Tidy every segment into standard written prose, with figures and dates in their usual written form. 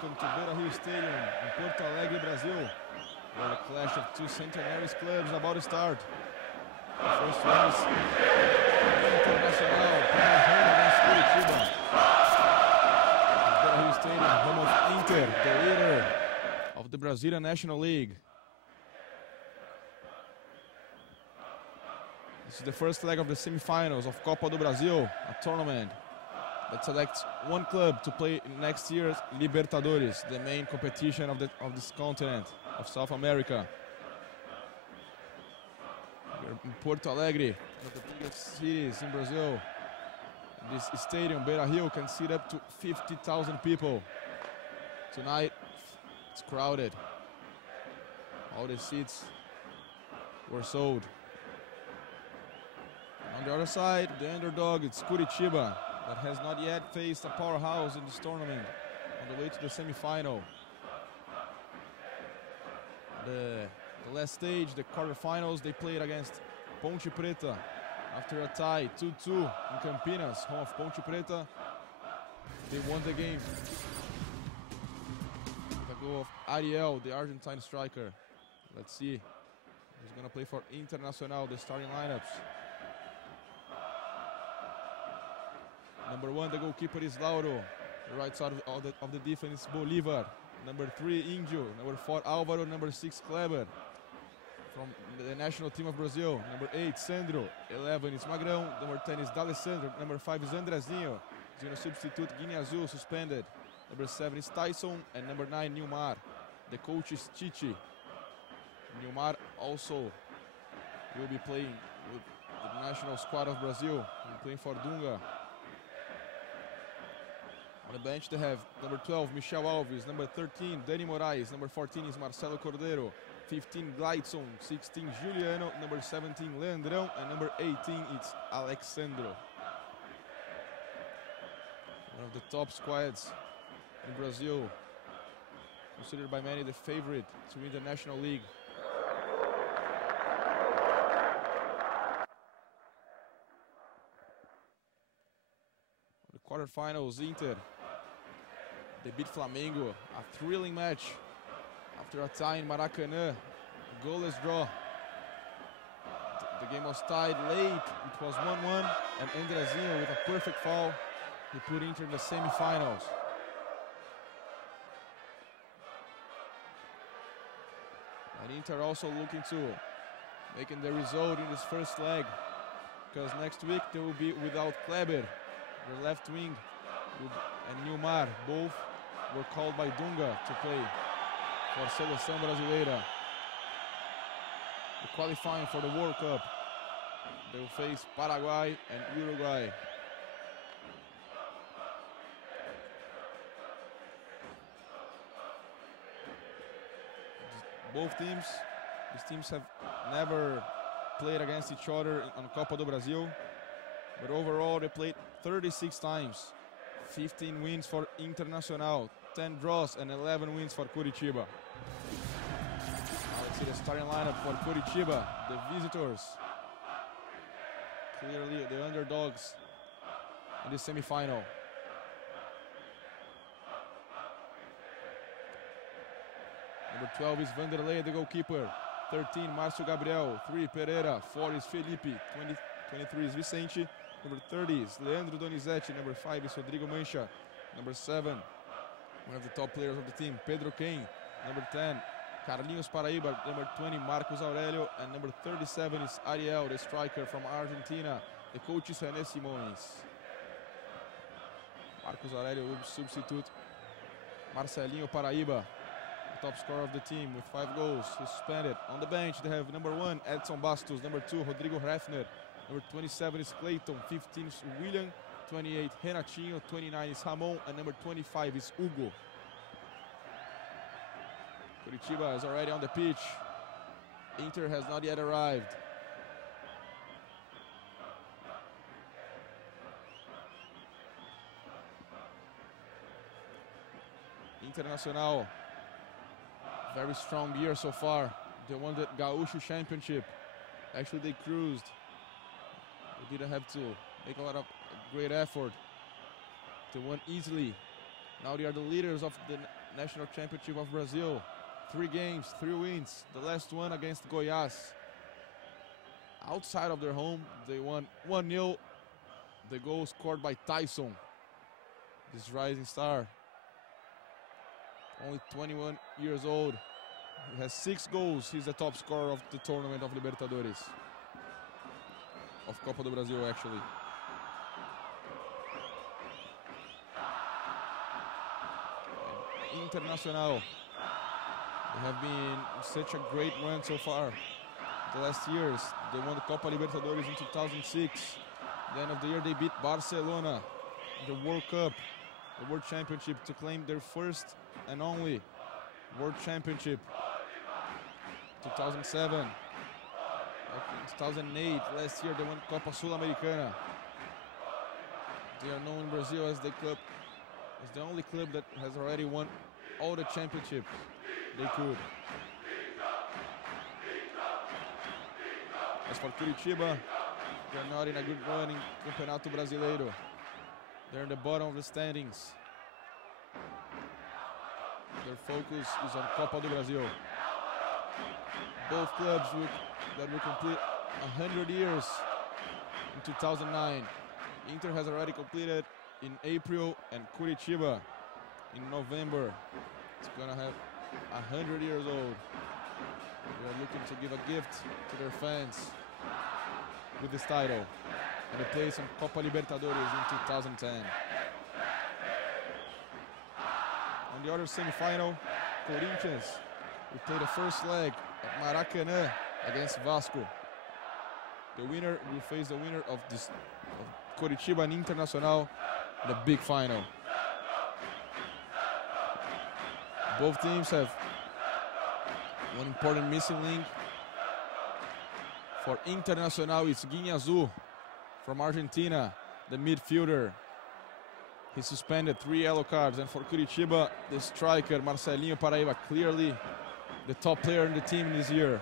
Welcome to Beira-Rio Stadium in Porto Alegre, Brazil, where the clash of two centenaries clubs is about to start. The first one is Internacional playing home against Coritiba. Beira-Rio Stadium, home of Inter, the leader of the Brazilian National League. This is the first leg of the semifinals of Copa do Brasil, a tournament that selects one club to play next year's Libertadores, the main competition of this continent of South America. We're in Porto Alegre, one of the biggest cities in Brazil. This stadium, Beira-Rio, can seat up to 50,000 people. Tonight, it's crowded. All the seats were sold. On the other side, the underdog, it's Coritiba, that has not yet faced a powerhouse in this tournament on the way to the semi-final. The last stage, the quarterfinals, they played against Ponte Preta after a tie 2-2 in Campinas, home of Ponte Preta. They won the game. The goal of Ariel, the Argentine striker. Let's see who's gonna play for Internacional, the starting lineups. Number 1, the goalkeeper is Lauro. The right side of the defense, Bolivar. Number 3, Índio. Number 4, Álvaro. Number 6, Kleber. From the national team of Brazil. Number 8, Sandro. 11 is Magrão. Number 10 is D'Alessandro. Number 5 is Andrezinho. He's going to substitute Guinea Azul, suspended. Number 7 is Tyson. And number 9, Nilmar. The coach is Chichi. Nilmar also will be playing with the national squad of Brazil. He'll be playing for Dunga. On the bench, they have number 12, Michel Alves. Number 13, Dani Moraes. Number 14 is Marcelo Cordeiro. 15, Gleidson. 16, Juliano. Number 17, Leandrão. And number 18, it's Alexandro. One of the top squads in Brazil. Considered by many the favorite to win the National League. The quarterfinals, Inter. They beat Flamengo, a thrilling match. After a tie in Maracanã, a goalless draw. The game was tied late, it was 1-1, and Andrezinho with a perfect foul, he put Inter in the semi-finals. And Inter also looking to making the result in this first leg, because next week they will be without Kleber, their left wing, and Nilmar, both were called by Dunga to play for Seleção Brasileira. The qualifying for the World Cup, they will face Paraguay and Uruguay. Both teams, these teams have never played against each other on Copa do Brasil, but overall they played 36 times. 15 wins for Internacional, 10 draws, and 11 wins for Coritiba. Now let's see the starting lineup for Coritiba, the visitors. Clearly the underdogs in the semi-final. Number 12 is Vanderlei, the goalkeeper. 13, Márcio Gabriel. 3, Pereira. 4 is Felipe. 23 is Vicente. Number 30 is Leandro Donizete. Number 5 is Rodrigo Mancha. Number 7, one of the top players of the team, Pedro Kane. Number 10, Carlinhos Paraíba. Number 20, Marcos Aurélio. And number 37 is Ariel, the striker from Argentina. The coach is René Simões. Marcos Aurélio will substitute Marcelinho Paraíba, the top scorer of the team with 5 goals. He's suspended. On the bench, they have number 1, Edson Bastos. Number 2, Rodrigo Hefner. Number 27 is Clayton, 15 is William, 28 Renatinho, 29 is Ramon, and number 25 is Hugo. Coritiba is already on the pitch. Inter has not yet arrived. Internacional, very strong year so far. They won the Gaúcho Championship. Actually, they cruised. They didn't have to make a lot of great effort. They won easily. Now they are the leaders of the National Championship of Brazil. 3 games, 3 wins. The last one against Goiás. Outside of their home, they won 1-0. The goal scored by Tyson, this rising star. Only 21 years old. He has 6 goals. He's the top scorer of the tournament of Libertadores. Of Copa do Brasil, actually. Internacional. They have been such a great run so far. The last years, they won the Copa Libertadores in 2006. At the end of the year, they beat Barcelona, the World Cup, the World Championship, to claim their first and only World Championship. 2007, 2008, last year they won Copa Sul-Americana. They are known in Brazil as the only club that has already won all the championships they could. As for Coritiba, they're not in a good run in Campeonato Brasileiro. They're in the bottom of the standings. Their focus is on Copa do Brasil. Both clubs that will complete 100 years in 2009. Inter has already completed in April, and Curitiba in November. It's gonna have 100 years old. They are looking to give a gift to their fans with this title, and they play some Copa Libertadores in 2010. On the other semi-final, Corinthians will play the first leg at Maracanã against Vasco. The winner will face the winner of this Coritiba and Internacional in the big final. Both teams have one important missing link. For Internacional, it's Guiñazú from Argentina, the midfielder. He suspended 3 yellow cards. And for Curitiba, the striker, Marcelinho Paraíba, clearly the top player in the team this year.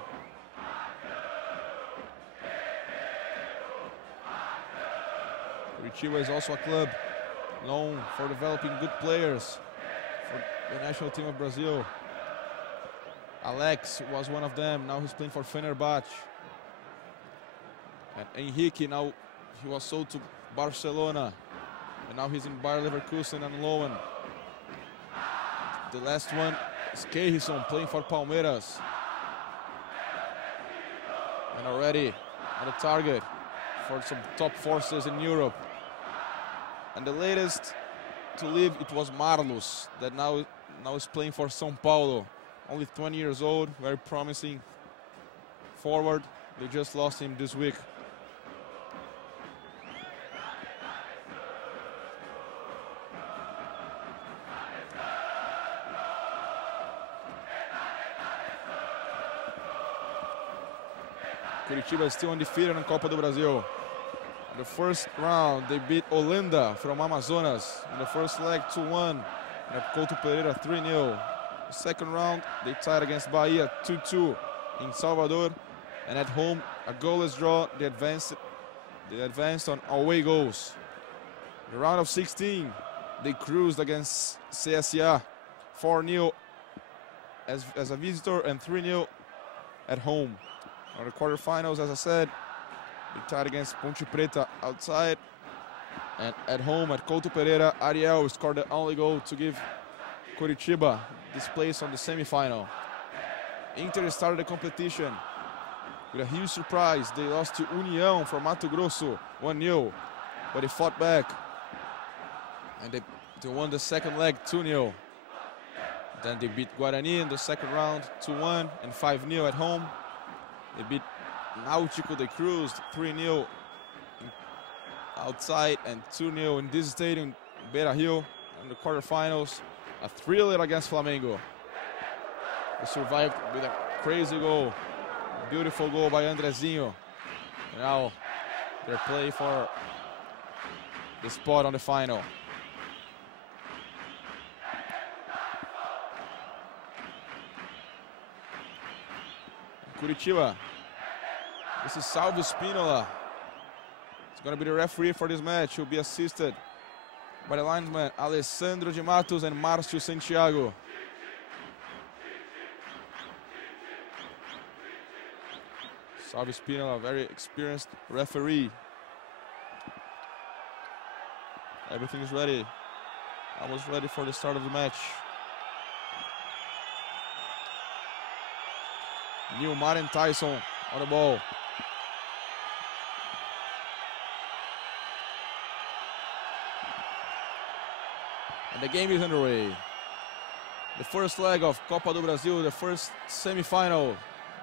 Curitiba is also a club known for developing good players for the national team of Brazil. Alex was one of them. Now he's playing for Fenerbahçe. And Henrique, now he was sold to Barcelona. And now he's in Bayer Leverkusen on loan. The last one is Keirson playing for Palmeiras. And already on the target for some top forces in Europe. And the latest to leave, it was Marlos, that now is playing for São Paulo. Only 20 years old, very promising forward. They just lost him this week. Curitiba is still undefeated in Copa do Brasil. In the first round, they beat Holanda from Amazonas. In the first leg, 2-1. And at Couto Pereira, 3-0. The second round, they tied against Bahia, 2-2 in Salvador. And at home, a goalless draw. They advanced on away goals. The round of 16, they cruised against CSA, 4-0 as a visitor and 3-0 at home. On the quarterfinals, as I said, they tied against Ponte Preta outside. And at home at Couto Pereira, Ariel scored the only goal to give Coritiba this place on the semi-final. Inter started the competition with a huge surprise. They lost to União from Mato Grosso, 1-0, but they fought back. And they won the second leg, 2-0. Then they beat Guarani in the second round, 2-1 and 5-0 at home. They beat Náutico, they cruised 3-0 outside and 2-0 in this stadium, Beira-Rio. In the quarterfinals, a thriller against Flamengo. They survived with a crazy goal, beautiful goal by Andrezinho. And now they're playing for the spot on the final. Curitiba, this is Salvio Spinola. He's going to be the referee for this match. He'll be assisted by the linesmen Alessandro de Matos and Márcio Santiago. Salve Spinola, a very experienced referee. Everything is ready. Almost ready for the start of the match. Nilmar and Tyson on the ball. And the game is underway. The first leg of Copa do Brasil, the first semi-final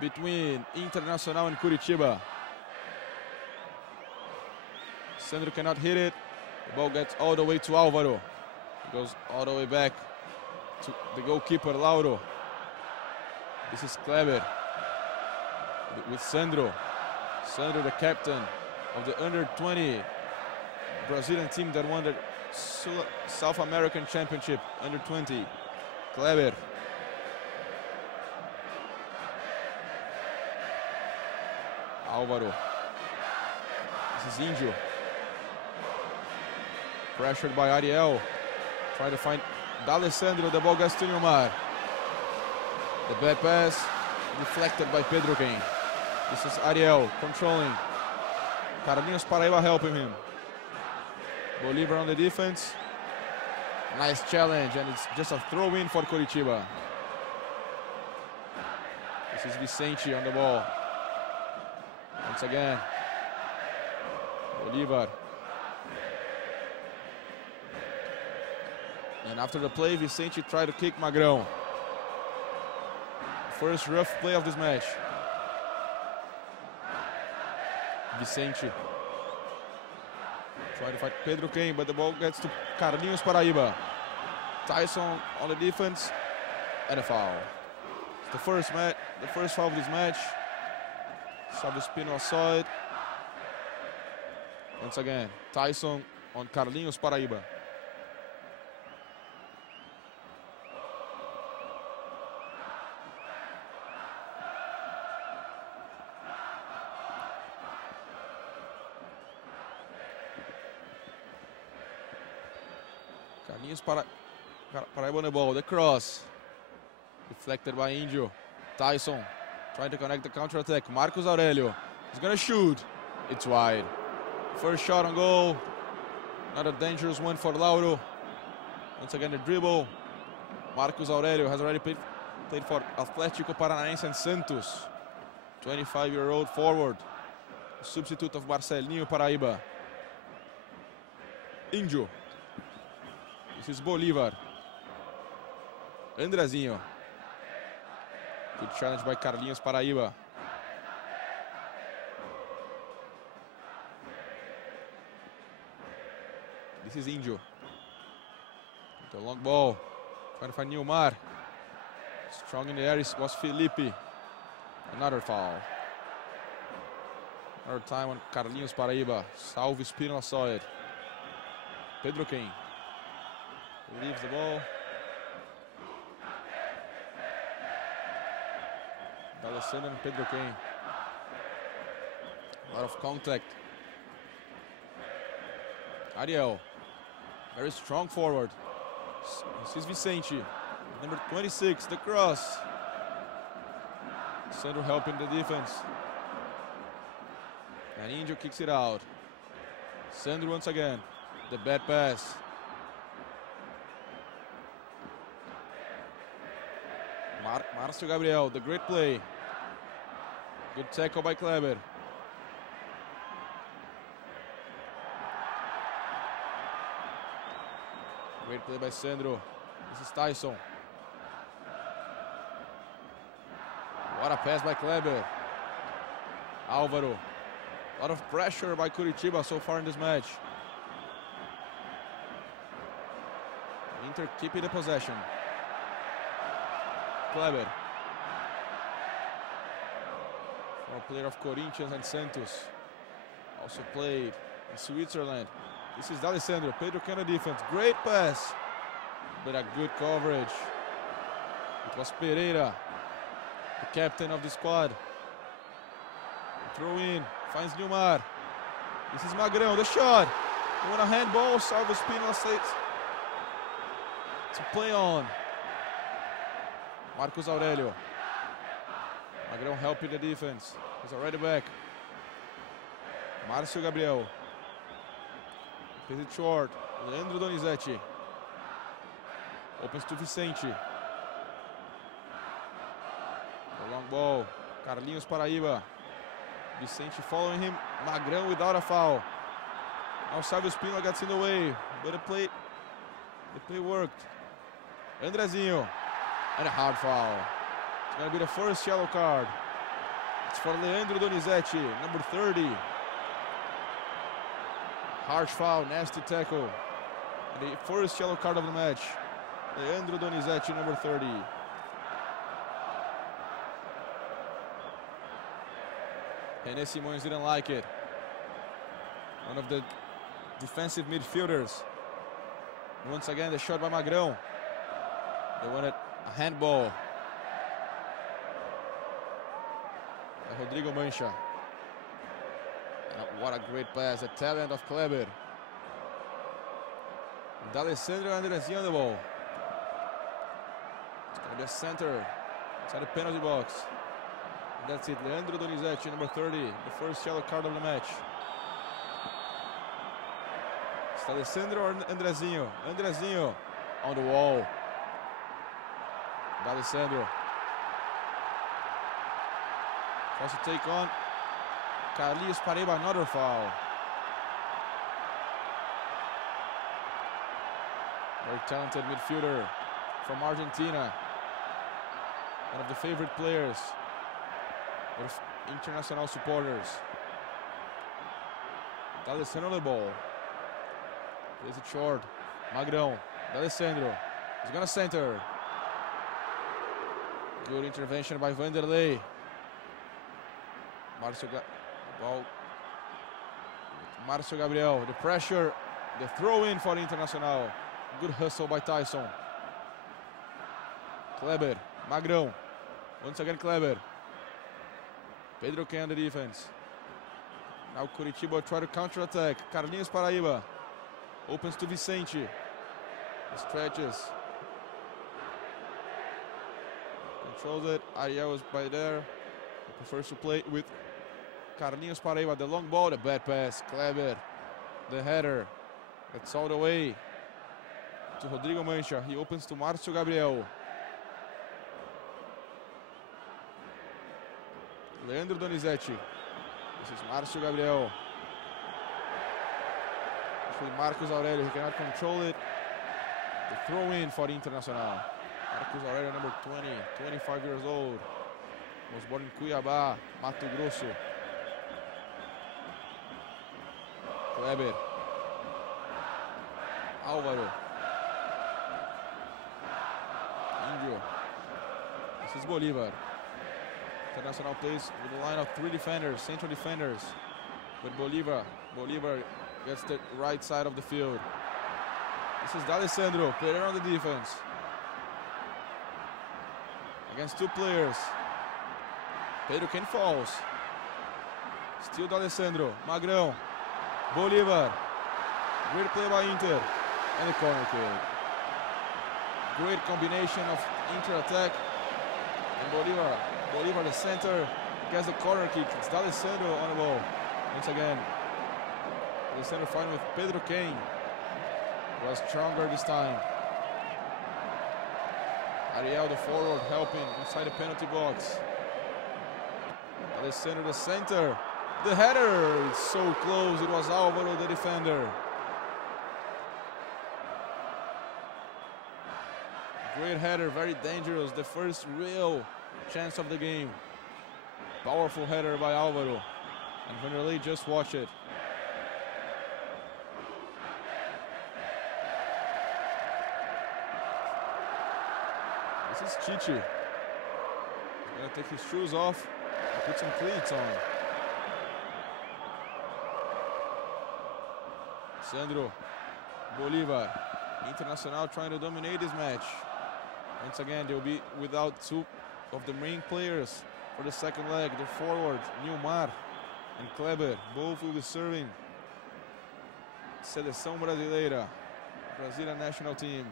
between Internacional and Coritiba. Sandro cannot hit it. The ball gets all the way to Álvaro. It goes all the way back to the goalkeeper, Lauro. This is Kleber with Sandro. Sandro, the captain of the under-20 Brazilian team that won the South American Championship, under-20. Kleber. Álvaro. This is Índio. Pressured by Ariel. Trying to find D'Alessandro. The ball gets to Nilmar. The bad pass deflected by Pedro Quem. This is Ariel controlling. Carlinhos Paraíba helping him. Bolívar on the defense. Nice challenge, and it's just a throw-in for Coritiba. This is Vicente on the ball. Once again, Bolívar. And after the play, Vicente tried to kick Magrão. First rough play of this match. Vicente trying to fight Pedro Quem, but the ball gets to Carlinhos Paraíba. Tyson on the defense, and a foul. It's the first foul of this match. Salve Spinola saw it. Once again, Tyson on Carlinhos Paraíba. Carlinhos Paraíba on the ball. The cross deflected by Índio. Tyson trying to connect the counter-attack. Marcos Aurelio is going to shoot. It's wide. First shot on goal. Not a dangerous one for Lauro. Once again, the dribble. Marcos Aurelio has already played for Atlético Paranaense and Santos. 25-year-old forward. Substitute of Marcelinho Paraíba. Índio. This is Bolívar. Andrezinho. Good challenge by Carlinhos Paraíba. This is Índio. The long ball. Trying to find Nilmar. Strong in the air was Felipe. Another foul. Another time on Carlinhos Paraíba. Salve Spinola saw it. Pedro Quem leaves the ball. D'Alessandro and Pedro Quem. A lot of contact. Ariel. Very strong forward. This is Vicente. Number 26, the cross. Sandro helping the defense. And Índio kicks it out. Sandro once again. The bad pass. Márcio Gabriel, the great play. Good tackle by Kleber. Great play by Sandro. This is Tyson. What a pass by Kleber. Álvaro. A lot of pressure by Coritiba so far in this match. Inter keeping the possession. Kleber. Former player of Corinthians and Santos. Also played in Switzerland. This is D'Alessandro. Pedro Quem defense. Great pass. But a good coverage. It was Pereira, the captain of the squad. Throw in. Finds Nilmar. This is Magrão. The shot. They want a handball. Salvo Spinola says to play on. Marcos Aurelio. Magrão helping the defense. He's already back. Márcio Gabriel. Plays it short. Leandro Donizete. Opens to Vicente. The long ball. Carlinhos Paraíba. Vicente following him. Magrão without a foul. Now Sávio Spino gets in the way. But the play worked. Andrezinho. And a hard foul. It's going to be the first yellow card. It's for Leandro Donizete, number 30. Harsh foul, nasty tackle. And the first yellow card of the match. Leandro Donizete, number 30. René Simões didn't like it. One of the defensive midfielders. Once again, the shot by Magrão. They wanted a handball. Rodrigo Mancha. And what a great pass, the talent of Kleber. D'Alessandro Andrezinho on the ball. It's going to be a center inside the penalty box. And that's it, Leandro Donizete, number 30, the first yellow card of the match. It's D'Alessandro or Andrezinho? Andrezinho on the wall. D'Alessandro. Tries to take on Carlinhos Paraíba, another foul. Very talented midfielder from Argentina. One of the favorite players with Internacional supporters. D'Alessandro on the ball. Plays it short. Magrão. D'Alessandro. He's gonna center. Good intervention by Vanderlei. Márcio Gabriel, the pressure, the throw in for Internacional. Good hustle by Tyson. Kleber, Magrão. Once again Kleber. Pedro Ken on the defense. Now Coritiba try to counter-attack. Carlinhos Paraíba. Opens to Vicente. He stretches. Controls it. Ariel is by there. He prefers to play with Carlinhos Paraíba. The long ball, the bad pass. Kleber. The header. It's all the way to Rodrigo Mancha. He opens to Márcio Gabriel. Leandro Donizete. This is Márcio Gabriel. Actually, Marcos Aurelio, he cannot control it. The throw in for Internacional. Marcos Aurelio, number 20, 25 years old. Was born in Cuiabá, Mato Grosso. Kleber. Álvaro. Índio. This is Bolívar. Internacional plays with a line of 3 defenders, central defenders. But Bolívar gets the right side of the field. This is D'Alessandro, Pereira on the defense. Against 2 players. Pedro Ken falls. Still D'Alessandro, Magrão, Bolívar. Great play by Inter. And the corner kick. Great combination of Inter attack. And Bolívar the center, gets the corner kick. It's D'Alessandro on the ball. Once again, D'Alessandro fighting with Pedro Ken. Was stronger this time. Ariel, the forward, helping inside the penalty box. D'Alessandro, the center. The header, it's so close. It was Álvaro, the defender. Great header, very dangerous. The first real chance of the game. Powerful header by Álvaro. And Vanderlei just watch it. This is Chichi. He's gonna take his shoes off and put some cleats on. Sandro, Bolívar, Internacional trying to dominate this match. Once again, they'll be without 2 of the main players for the second leg. The forward, Nilmar and Kleber, both will be serving Seleção Brasileira, Brazilian national team.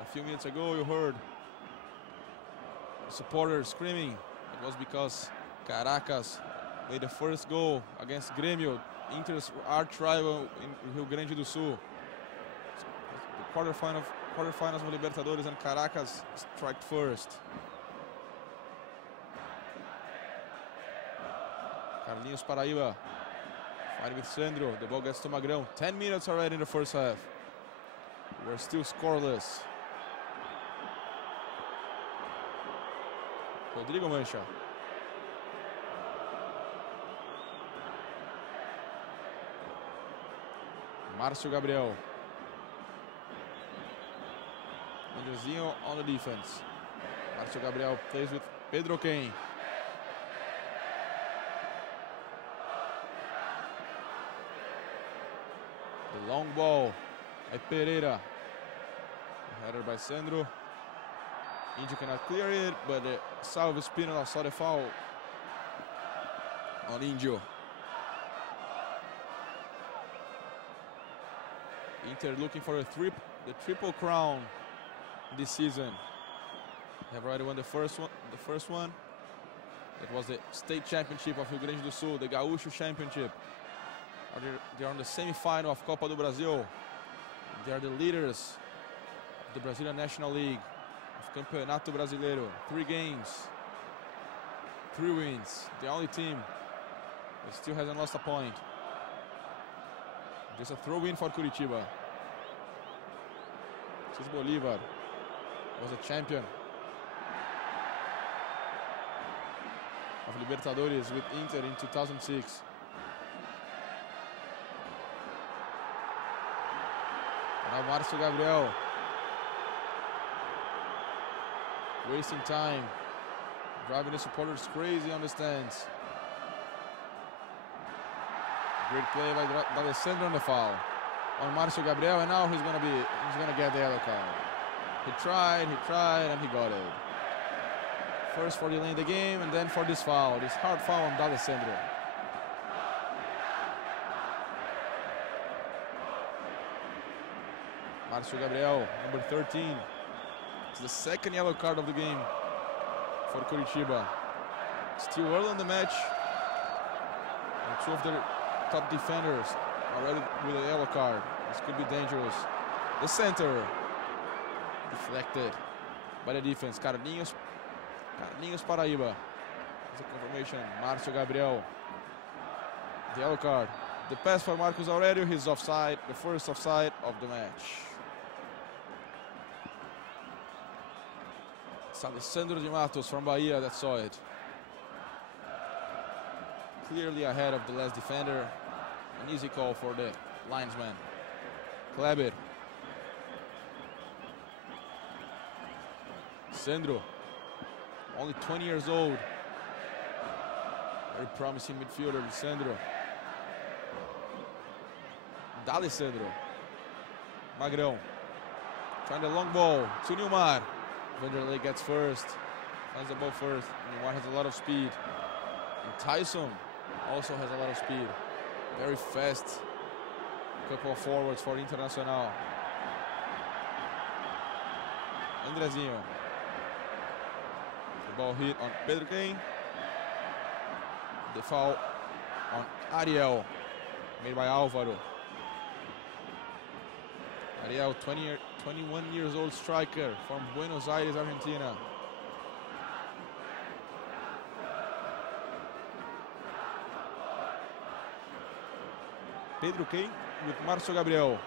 A few minutes ago you heard supporters screaming. It was because Caracas made the first goal against Grêmio, Inter's arch rival in Rio Grande do Sul. The quarterfinals of Libertadores, and Caracas struck first. Carlinhos Paraíba fighting with Sandro. The ball gets to Magrão. 10 minutes already in the first half. We're still scoreless. Rodrigo Mancha. Márcio Gabriel. Andrezinho on the defense. Márcio Gabriel plays with Pedro Kane. The long ball at Pereira. Headed by Sandro. Índio cannot clear it, but Salvo Espínola saw the foul on Índio. Inter looking for the triple crown this season. They have already won the first one. That was the state championship of Rio Grande do Sul, the Gaúcho Championship. They are on the semi-final of Copa do Brasil. They are the leaders of the Brazilian National League, of Campeonato Brasileiro. 3 games, 3 wins. The only team that still hasn't lost a point. Just a throw-in for Coritiba. This is Bolívar. Was a champion of Libertadores with Inter in 2006. Now Márcio Gabriel wasting time, driving the supporters crazy on the stands. Great play by D'Alessandro on the foul on Márcio Gabriel, and now he's gonna get the yellow card. He tried, and he got it. First for delaying the game, and then for this foul, this hard foul on D'Alessandro. Márcio Gabriel, number 13. It's the second yellow card of the game for Coritiba. Still early in the match, and 2 of their top defenders already with a yellow card. This could be dangerous. The center deflected by the defense. Carlinhos Paraíba. It's a confirmation. Márcio Gabriel. The yellow card. The pass for Marcos Aurélio. He's offside. The first offside of the match. It's Alessandro de Matos from Bahia that saw it. Clearly ahead of the last defender. An easy call for the linesman. Kleber. Sandro. Only 20 years old. Very promising midfielder, Sandro. D'Alessandro. Magrão. Trying the long ball to Nilmar. Vanderlei gets first. Finds the ball first. Nilmar has a lot of speed. And Tyson also has a lot of speed. Very fast. Couple of forwards for Internacional. Andrezinho. The ball hit on Pedro Kane. The foul on Ariel, made by Álvaro. Ariel, 21 years old striker from Buenos Aires, Argentina. Pedro Kane with Márcio Gabriel.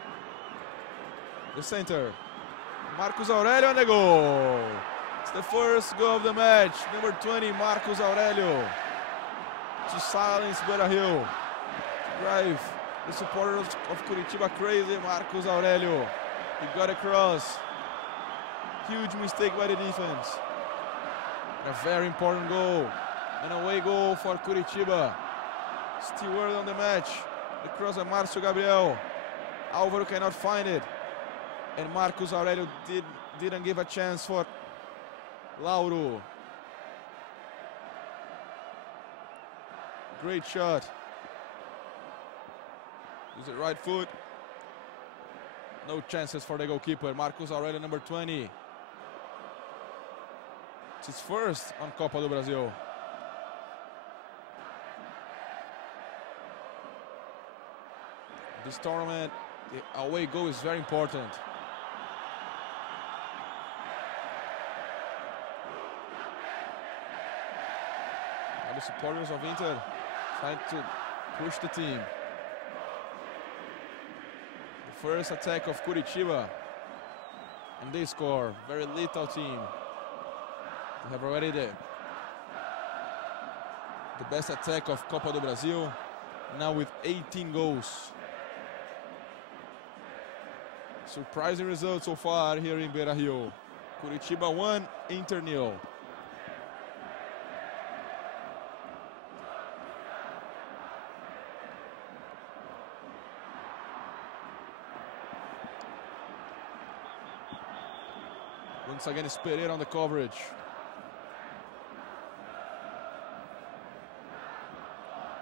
The center. Marcos Aurélio and the goal. It's the first goal of the match. Number 20, Marcos Aurélio. To silence Beira-Rio. To drive the supporters of Coritiba crazy. Marcos Aurélio. He got across. Huge mistake by the defense. A very important goal. An away goal for Coritiba. Still early on the match. The cross by Márcio Gabriel. Álvaro cannot find it. And Marcos Aurélio didn't give a chance for Lauro. Great shot. Use the right foot. No chances for the goalkeeper. Marcos Aurelio, number 20. It's his first on Copa do Brasil. This tournament, the away goal is very important. Now the supporters of Inter trying to push the team. The first attack of Coritiba, and they score. Very little team. They have already the best attack of Copa do Brasil, now with 18 goals. Surprising result so far here in Beira-Rio. Coritiba 1, Inter 0. Once again, it's Pereira on the coverage.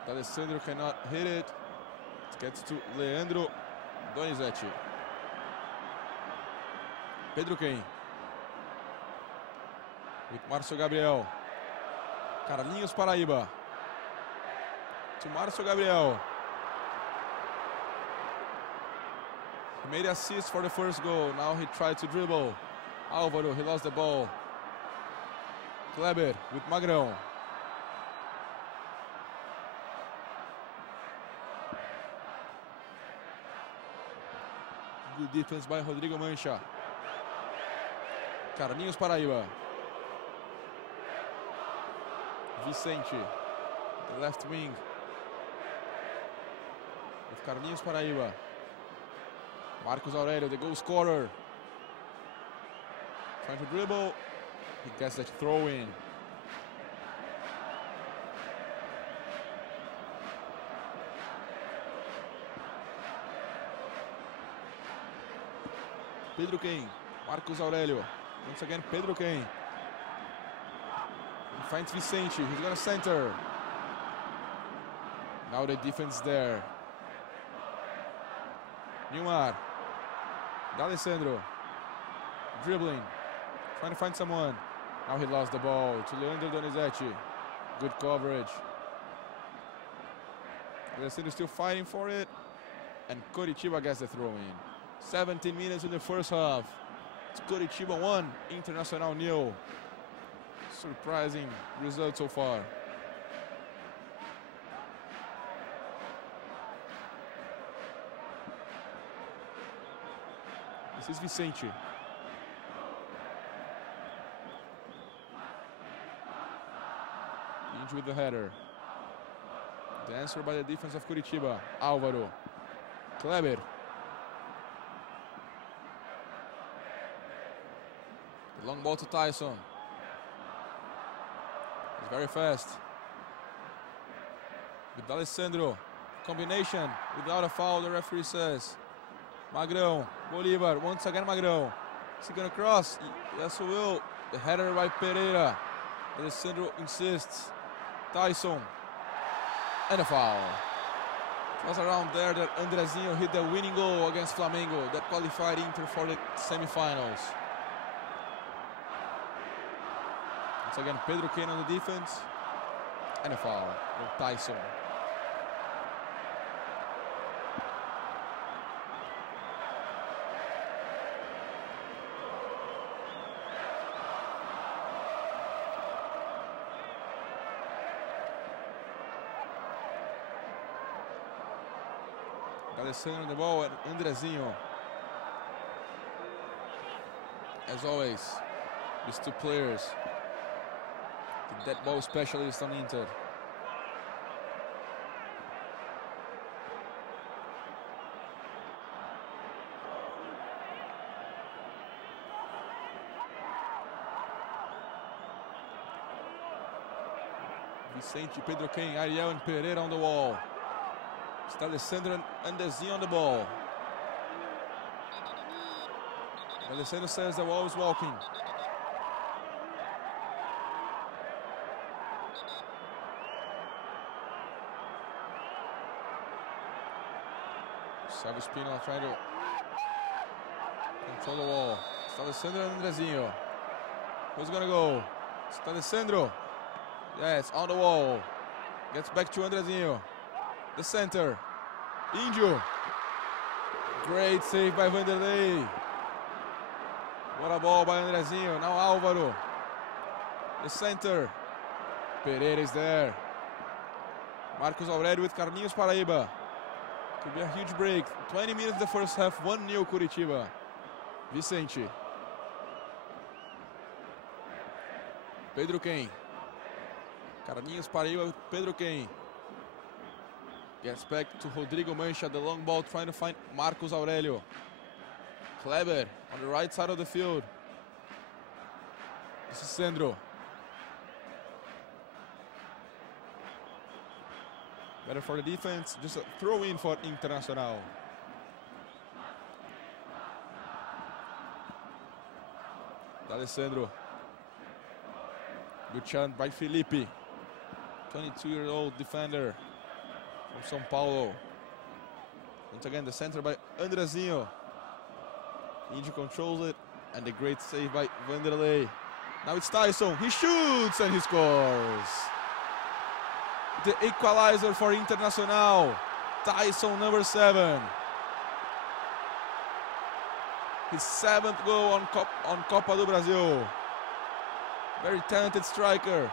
D'Alessandro cannot hit it. It gets to Leandro Donizete. Pedro Quem. With Márcio Gabriel. Carlinhos Paraíba. To Márcio Gabriel. He made the assist for the first goal. Now he tried to dribble. Álvaro, he lost the ball. Kleber with Magrão. Good defense by Rodrigo Mancha. Carlinhos Paraíba. Vicente, the left wing. With Carlinhos Paraíba. Marcos Aurelio, the goal scorer. Trying to dribble. He gets that throw in. Pedro Quem. Marcos Aurelio. Once again, Pedro Quem. He finds Vicente. He's going to center. Now the defense there. Neymar. D'Alessandro. Dribbling. Trying to find someone. Now he lost the ball to Leandro Donizete. Good coverage. D'Alessandro still fighting for it. And Coritiba gets the throw in. 17 minutes in the first half. It's Coritiba 1, Internacional 0. Surprising result so far. This is Vicente. Injured with the header. The answer by the defense of Coritiba. Álvaro. Kleber. The long ball to Tyson. He's very fast. With D'Alessandro. Combination without a foul, the referee says. Magrão. Bolívar. Once again, Magrão. Is he going to cross? Yes, he will. The header by Pereira. D'Alessandro insists. Tyson. And a foul. It was around there that Andrezinho hit the winning goal against Flamengo that qualified Inter for the semifinals. Once again, Pedro Quem on the defense. And a foul from Tyson. D'Alessandro on the ball and Andrezinho. As always, these two players. The dead ball specialist on Inter. Vicente, Pedro Quem, Ariel and Pereira on the wall. It's D'Alessandro and Andrezinho on the ball. D'Alessandro says the wall is walking. Sérgio Spina trying to It's on the wall. It's Alessandro and Andrezinho. Who's gonna go? It's Alessandro. Yes, on the wall. Gets back to Andrezinho. The center. Índio. Great save by Vanderlei. What a ball by Andrezinho. Now Álvaro. The center. Pereira is there. Marcos Aurélio with Carlinhos Paraíba. Could be a huge break. 20 minutes the first half. 1-0 Coritiba. Vicente. Pedro Quem. Carlinhos Paraíba with Pedro Quem. Gets back to Rodrigo Mancha. The long ball trying to find Marcos Aurélio. Kleber on the right side of the field. This is Sandro. Better for the defense. Just a throw in for Internacional. Alessandro. Good challenge by Felipe. 22-year-old defender from São Paulo. Once again, the center by Andrezinho. Índio controls it. And the great save by Vanderlei. Now it's Tyson. He shoots and he scores. The equalizer for Internacional. Tyson, number 7. His 7th goal on Copa do Brasil. Very talented striker.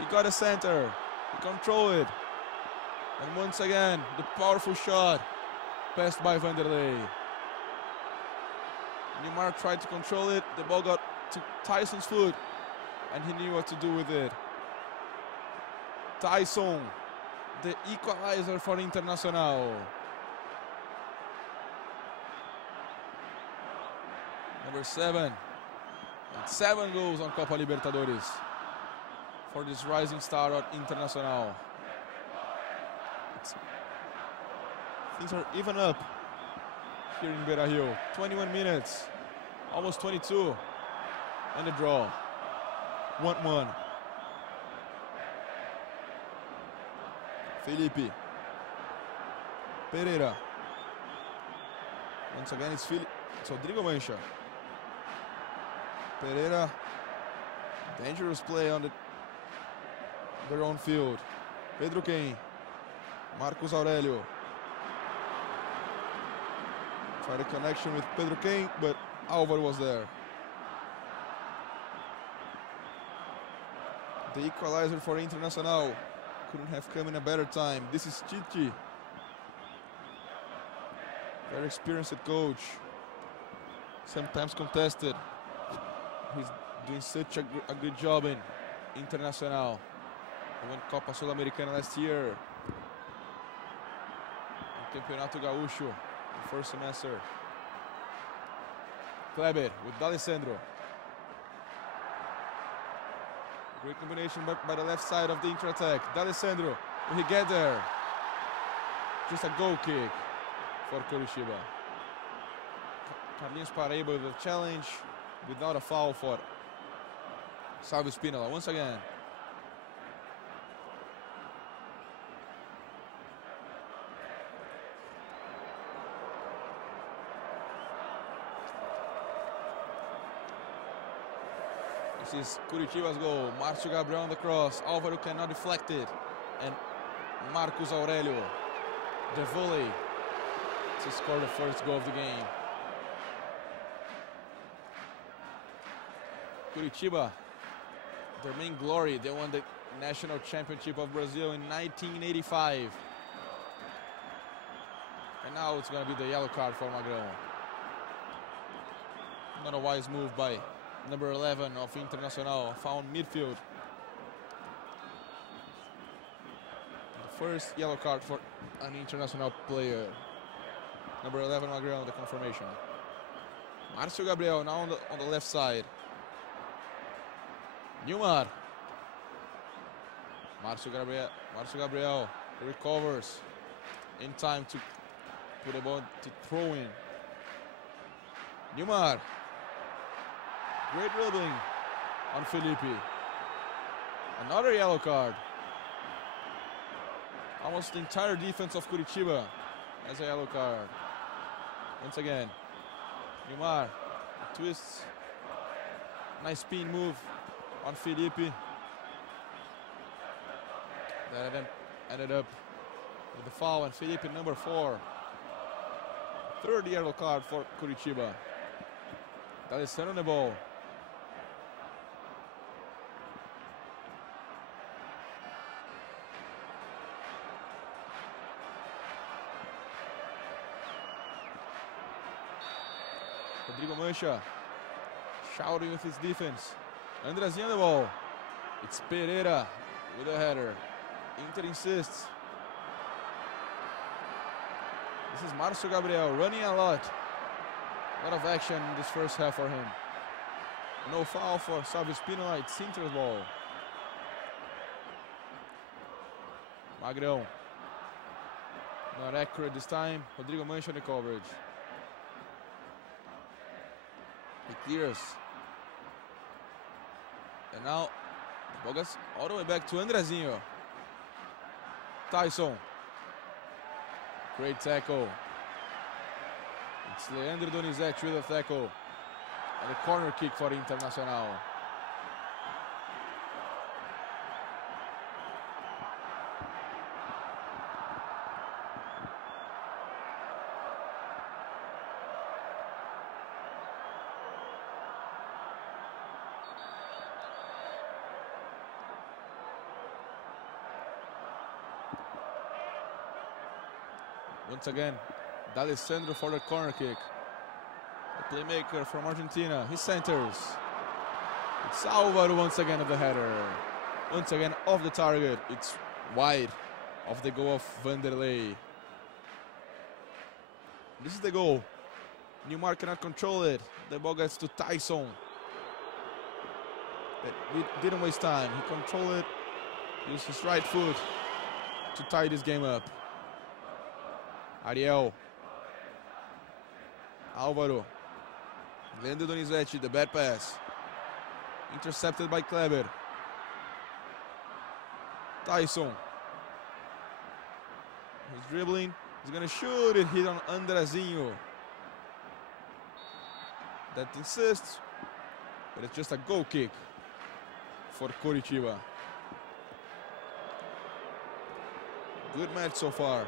He got a center. He controlled it. And once again, the powerful shot. Passed by Vanderlei. Neymar tried to control it. The ball got to Tyson's foot. And he knew what to do with it. Tyson, the equalizer for Internacional. Number 7. And 7 goals on Copa Libertadores for this rising star at Internacional. Things are even up here in Beira-Rio. 21 minutes, almost 22, and a draw. 1-1. Felipe. Pereira. Once again, it's Rodrigo Mancha. Pereira. Dangerous play on their own field. Pedro Quem. Marcos Aurélio. Tried a connection with Pedro Quem, but Álvaro was there. The equalizer for Internacional. Couldn't have come in a better time. This is Tite. Very experienced coach. Sometimes contested. He's doing such a good job in Internacional. He won Copa Sul-Americana last year. In Campeonato Gaúcho, the first semester. Kleber with D'Alessandro. Great combination by the left side of the inter-attack. D'Alessandro, will he get there? Just a goal kick for Coritiba. Carlinhos Paraíba with a challenge without a foul for Salvo Spínola once again. This is Curitiba's goal. Márcio Gabriel on the cross. Álvaro cannot deflect it. And Marcos Aurélio, the volley, to score the first goal of the game. Curitiba, their main glory, they won the National Championship of Brazil in 1985. And now it's going to be the yellow card for Magrão. Not a wise move by number 11 of Internacional, found midfield. The first yellow card for an Internacional player. Number 11 Magrão, the confirmation. Márcio Gabriel now on the left side. Neymar. Márcio Gabriel recovers in time to put the ball to throw in. Neymar. Great dribbling on Felipe. Another yellow card. Almost the entire defense of Curitiba has a yellow card. Once again, Neymar twists. Nice spin move on Felipe. That ended up with the foul, and Felipe, number 4. Third yellow card for Coritiba. D'Alessandro on the ball. Rodrigo Mancha shouting with his defense. Andrezinho on the ball. It's Pereira with a header. Inter insists. This is Marcio Gabriel running a lot. A lot of action in this first half for him. No foul for Salvo Espinola. It's Inter's ball. Magrão. Not accurate this time. Rodrigo Mancha on the coverage. He clears. And now, the ball goes all the way back to Andrezinho. Tyson. Great tackle. It's Leandro Donizete with a tackle. And a corner kick for Internacional. Once again, D'Alessandro for the corner kick. The playmaker from Argentina, he centers. It's Alvaro once again of the header. Once again off the target. It's wide of the goal of Vanderlei. This is the goal. Neymar cannot control it. The ball gets to Tyson. But he didn't waste time. He controlled it. Used his right foot to tie this game up. Ariel. Álvaro. Leandro Donizete, the bad pass. Intercepted by Kleber. Tyson. He's dribbling. He's going to shoot it. Hit on Andrezinho. That insists. But it's just a goal kick for Coritiba. Good match so far.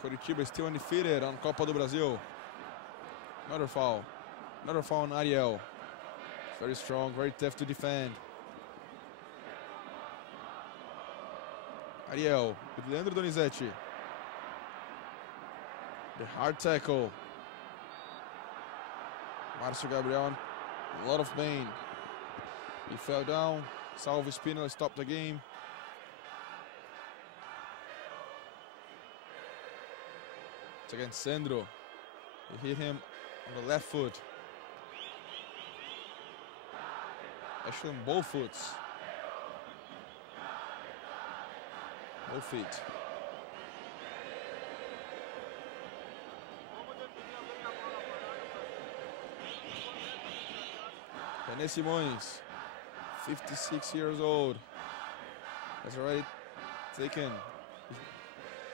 Coritiba is still undefeated on Copa do Brasil. Another foul. Another foul on Ariel. Very strong, very tough to defend. Ariel with Leandro Donizete. The hard tackle. Marcio Gabriel, a lot of pain. He fell down. Salvo Espinola stopped the game. It's against Sandro. He hit him on the left foot. Actually on both foots. Both feet. René Simões, 56 years old, has already taken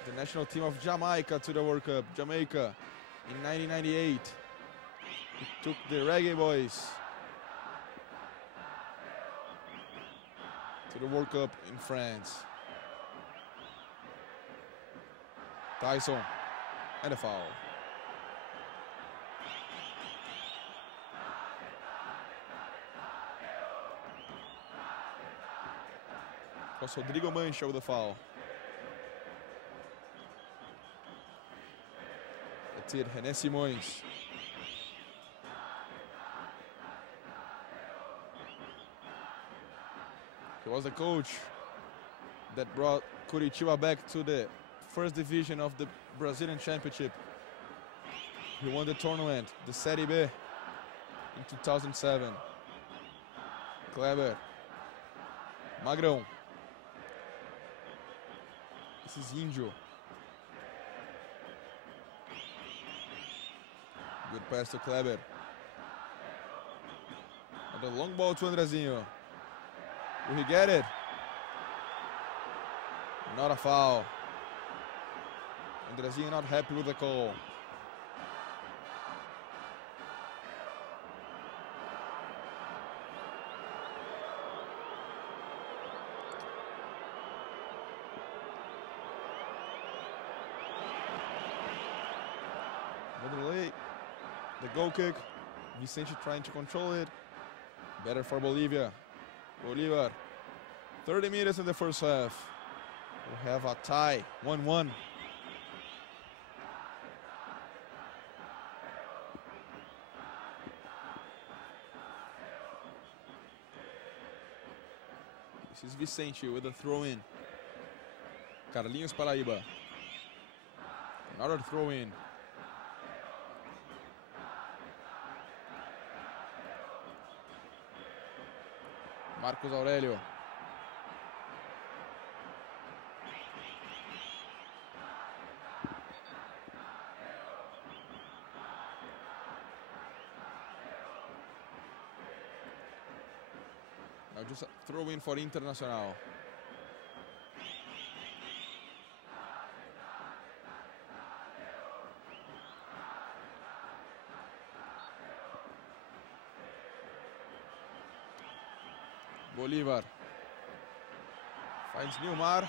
the national team of Jamaica to the World Cup. Jamaica in 1998. He took the Reggae Boys to the World Cup in France. Tyson and a foul. Was Rodrigo Mancha with the foul. That's it, René Simões. He was the coach that brought Coritiba back to the first division of the Brazilian Championship. He won the tournament, the Série B, in 2007. Kleber. Magrão. This is Índio. Good pass to Kleber. And the long ball to Andrezinho. Will he get it? Not a foul. Andrezinho not happy with the call. Another late. The goal kick. Vicente trying to control it. Better for Bolivia. Bolívar. 30 minutes in the first half. We have a tie. 1-1. This is Vicente with a throw-in. Carlinhos Paraíba. Another throw-in. Marcos Aurelio. Now just a throw in for Internacional. Bolívar finds Nilmar.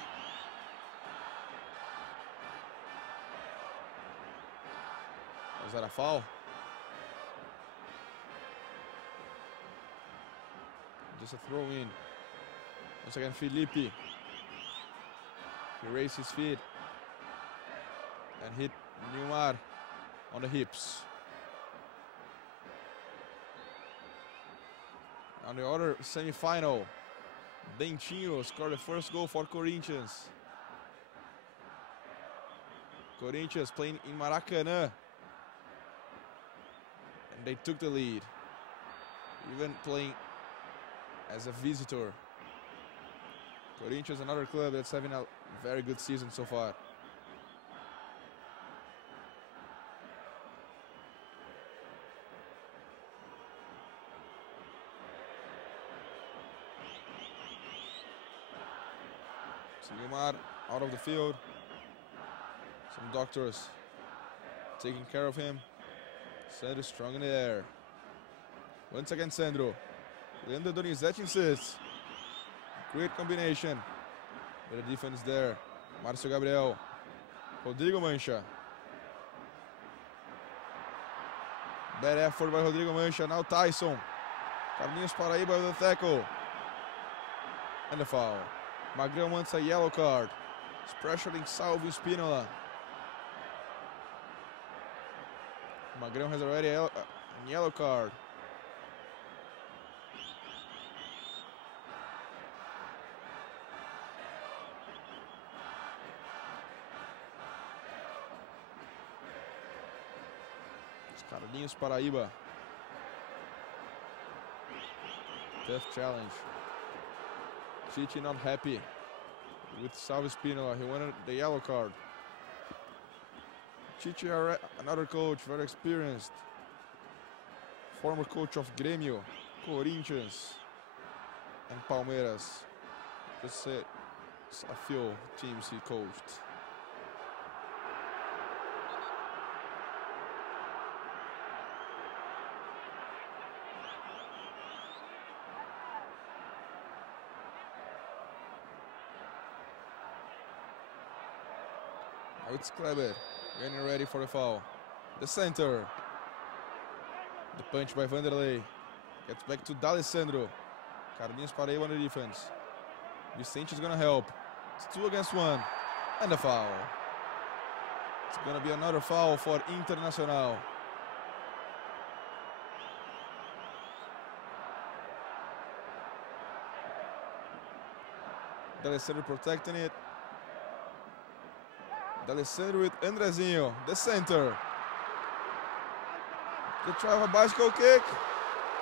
Was that a foul? Just a throw in. Once again, Felipe. He raised his feet and hit Nilmar on the hips. On the other semi-final, Dentinho scored the first goal for Corinthians. Corinthians playing in Maracanã. And they took the lead, even playing as a visitor. Corinthians, another club that's having a very good season so far. Nilmar out of the field. Some doctors taking care of him. Sandro strong in the air. Once again, Sandro. Leandro Donizete insists. Great combination. But the defense there. Márcio Gabriel. Rodrigo Mancha. Bad effort by Rodrigo Mancha. Now Tyson. Carlinhos Paraíba with a tackle. And the foul. Magrão wants a yellow card. He's pressuring Salvio Spinola. Magrão has already a yellow card. It's Carlinhos Paraíba. Tough challenge. Chichi not happy with Salvio Spinola. He wanted the yellow card. Chichi, another coach, very experienced. Former coach of Grêmio, Corinthians, and Palmeiras. Just a few teams he coached. Now it's Kleber, getting ready for the foul. The center. The punch by Vanderlei. Gets back to D'Alessandro. Carlinhos Paraíba on the defense. Vicente is going to help. It's 2 against 1. And a foul. It's going to be another foul for Internacional. D'Alessandro protecting it. D'Alessandro with Andrezinho, the center. They try of a bicycle kick.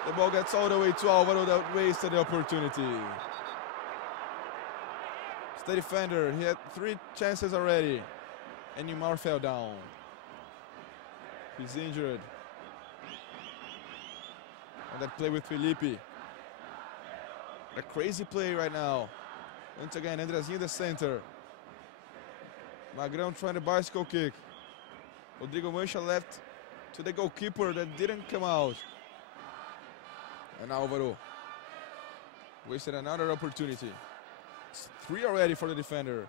The ball gets all the way to Alvaro that wasted the opportunity. It's the defender. He had 3 chances already. And Nilmar fell down. He's injured. And that play with Felipe. A crazy play right now. Once again, Andrezinho the center. Magrão trying to bicycle kick. Rodrigo Mancha left to the goalkeeper that didn't come out. And Álvaro wasted another opportunity. It's 3 already for the defender.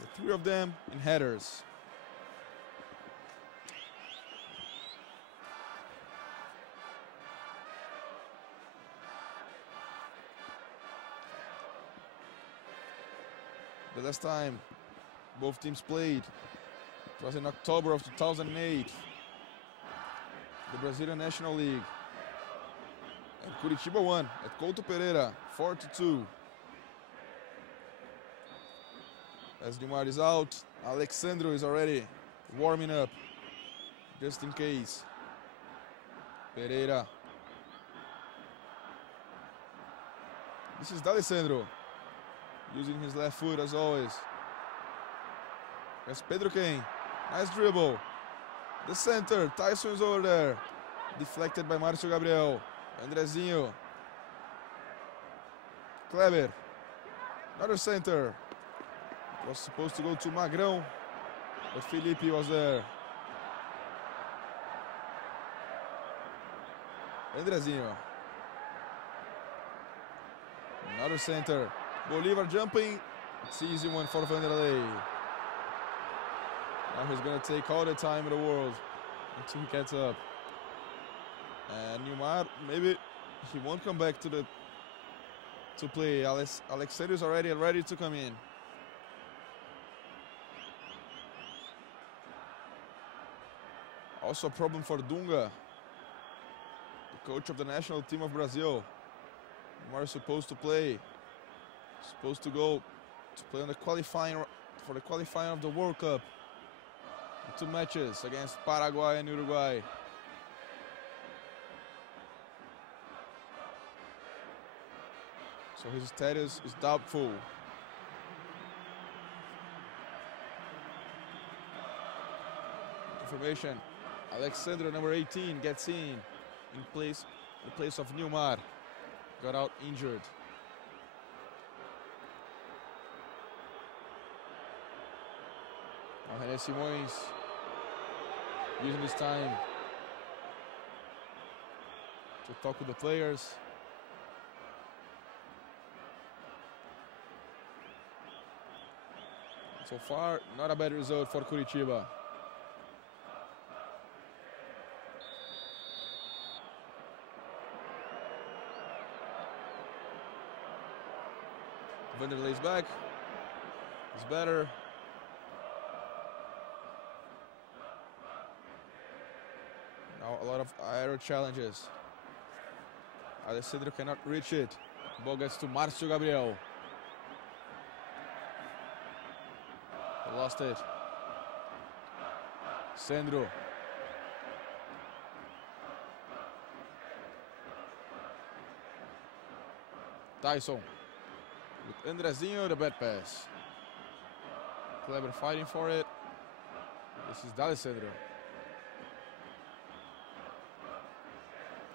The 3 of them in headers. The last time both teams played, it was in October of 2008, the Brazilian National League. And Coritiba won at Couto Pereira, 4-2. As Neymar is out, Alexandro is already warming up, just in case. Pereira. This is D'Alessandro, using his left foot as always. That's Pedro Quem. Nice dribble. The center. Tyson is over there. Deflected by Márcio Gabriel. Andrezinho. Kleber. Another center. Was supposed to go to Magrão, but Felipe was there. Andrezinho. Another center. Bolívar jumping. It's easy one for Vanderlei. Now he's going to take all the time in the world until he gets up. And Neymar, maybe he won't come back to play. Alexandre is already ready to come in. Also a problem for Dunga, the coach of the national team of Brazil. Neymar is supposed to play. Supposed to go to play on the qualifying for the qualifying of the World Cup. 2 matches against Paraguay and Uruguay. So his status is doubtful. Information: Alexandre, number 18, gets in place of Neymar. Got out injured. René Simões using this time to talk with the players. So far, not a bad result for Coritiba. Vanderlei's back. It's better. Now a lot of aero challenges. Alessandro cannot reach it. Ball gets to Márcio Gabriel. He lost it. Sandro. Tyson. With Andrezinho, the bad pass. Kleber fighting for it. This is D'Alessandro.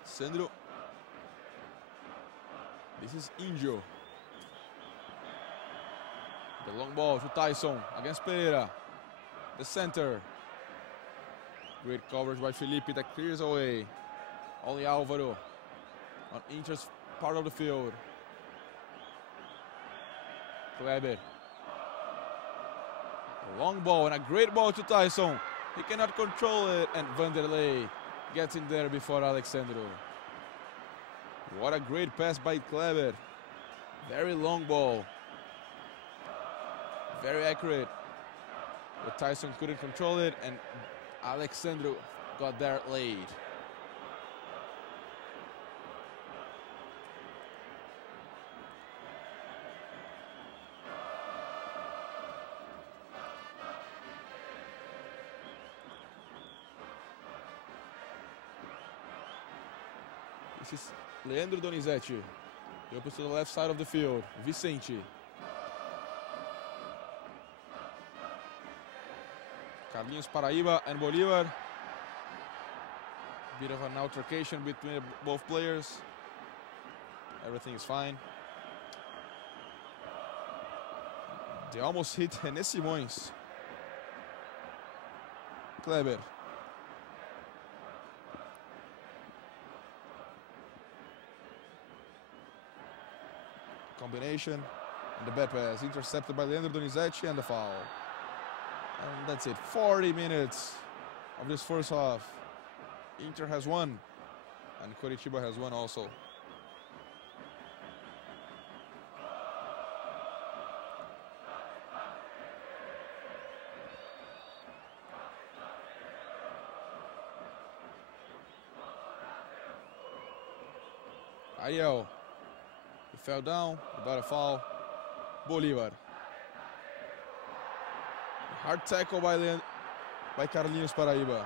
Sandro. This is Injo. The long ball to Tyson against Pereira. The center. Great coverage by Felipe that clears away. Only Álvaro on Inter's part of the field. Kleber. A long ball and a great ball to Tyson. He cannot control it, and Vanderlei gets in there before Alexandro. What a great pass by Kleber. Very long ball. Very accurate. But Tyson couldn't control it, and Alexandro got there late. This is Leandro Donizete. He opens to the left side of the field. Vicente. Carlinhos Paraíba and Bolívar. Bit of an altercation between both players. Everything is fine. They almost hit René Simões. Kleber. Combination. And the bad pass. Intercepted by Leandro Donizete and the foul. And that's it. 40 minutes of this first half. Inter has won. And Coritiba has won also. Ariel. He fell down without a foul. Bolívar. Hard tackle by Carlinhos Paraíba.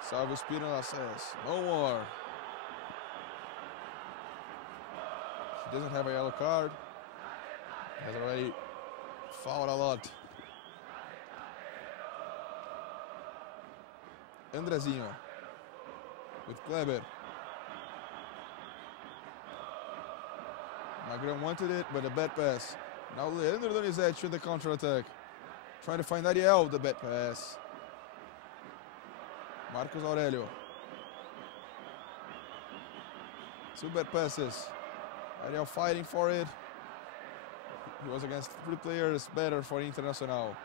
Salvo Espino says, no more. He doesn't have a yellow card. He has already fouled a lot. Andrezinho with Kleber. Magrão wanted it, but a bad pass. Now Leandro Donizete with the counter-attack. Trying to find Ariel, the bad pass. Marcos Aurelio. Two bad passes. Ariel fighting for it. He was against 3 players better for Internacional.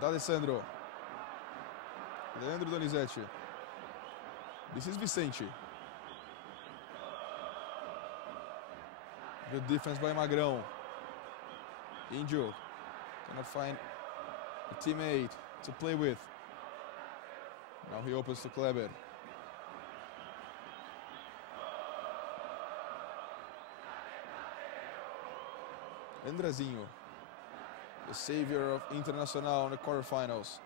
D'Alessandro. Leandro Donizete. This is Vicente. Good defense by Magrão. Índio cannot find a teammate to play with. Now he opens to Kleber. Andrezinho, the savior of Internacional in the quarterfinals.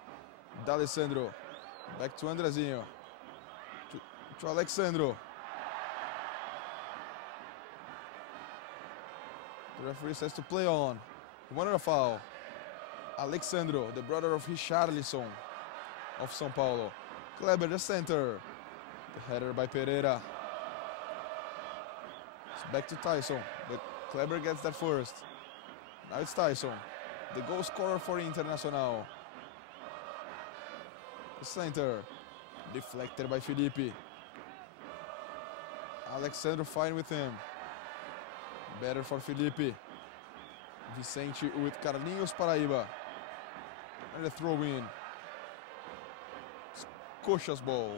D'Alessandro, back to Andrezinho. To Alexandro. The referee says to play on. He wanted a foul. Alexandro, the brother of Richarlison of São Paulo. Kleber, the center. The header by Pereira. It's back to Tyson, but Kleber gets that first. Now it's Tyson, the goal scorer for Internacional. The center. Deflected by Felipe. Alexandro fine with him. Better for Felipe. Vicente with Carlinhos Paraíba. And a throw in. Coxa's ball.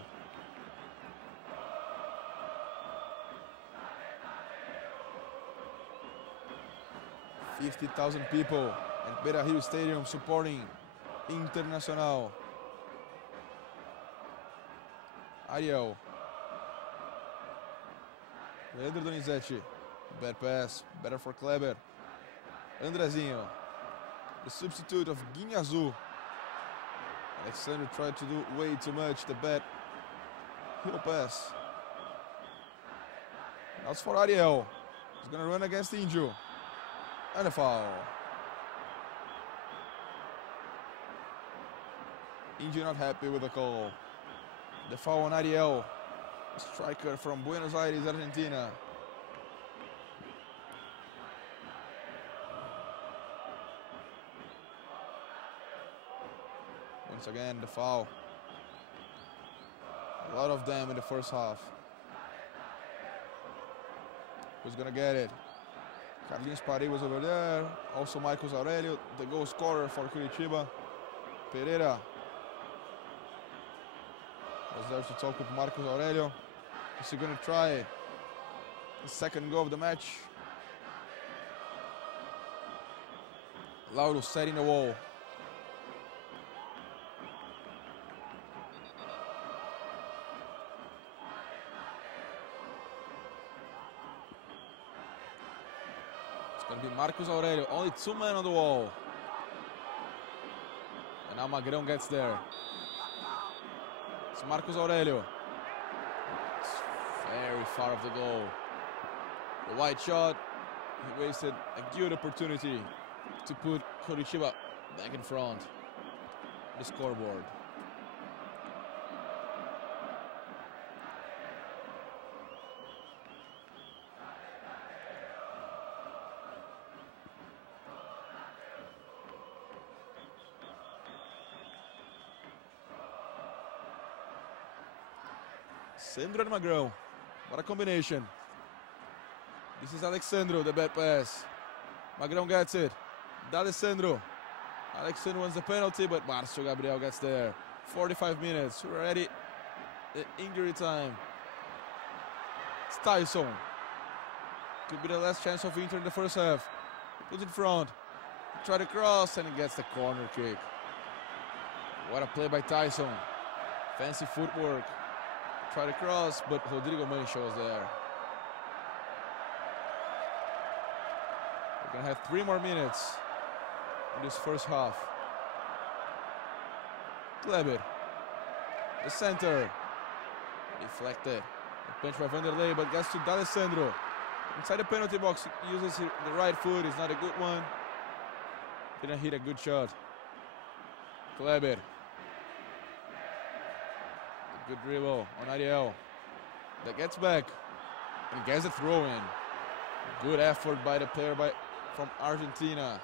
$50,000 people at Beira-Rio Stadium supporting Internacional. Ariel. Leandro Donizete. Bad pass, better for Kleber. Andrezinho, the substitute of Guinhazu. Alexandre tried to do way too much, the bad heel pass. Now it's for Ariel. He's gonna run against Índio. And a foul. Índio not happy with the call. The foul on Ariel, striker from Buenos Aires, Argentina. Once again, the foul. A lot of them in the first half. Who's gonna get it? Carlinhos Paraíba was over there. Also Marcos Aurelio, the goal scorer for Curitiba. Pereira was there to talk with Marcos Aurelio. Is he gonna try the second goal of the match? Lauro setting the wall. It's going to be Marcos Aurelio, only 2 men on the wall. And now Magrão gets there. It's Marcos Aurelio. It's very far off the goal. The wide shot, he wasted a good opportunity to put Coritiba back in front of the scoreboard. Sandro and Magrão. What a combination. This is Alexandro, the bad pass. Magrão gets it. D'Alessandro. Alexandro wants the penalty, but Marcio Gabriel gets there. 45 minutes. We're already in injury time. It's Tyson. Could be the last chance of Inter in the first half. Put in front. Try to cross, and he gets the corner kick. What a play by Tyson. Fancy footwork. Try to cross, but Rodrigo Mancha was there. We're going to have 3 more minutes in this first half. Kleber. The center. Deflected. A punch by Vanderlei, but gets to D'Alessandro. Inside the penalty box, he uses the right foot. It's not a good one. Didn't hit a good shot. Kleber. A good dribble on Ariel. That gets back and gets a throw in. Good effort by the player from Argentina.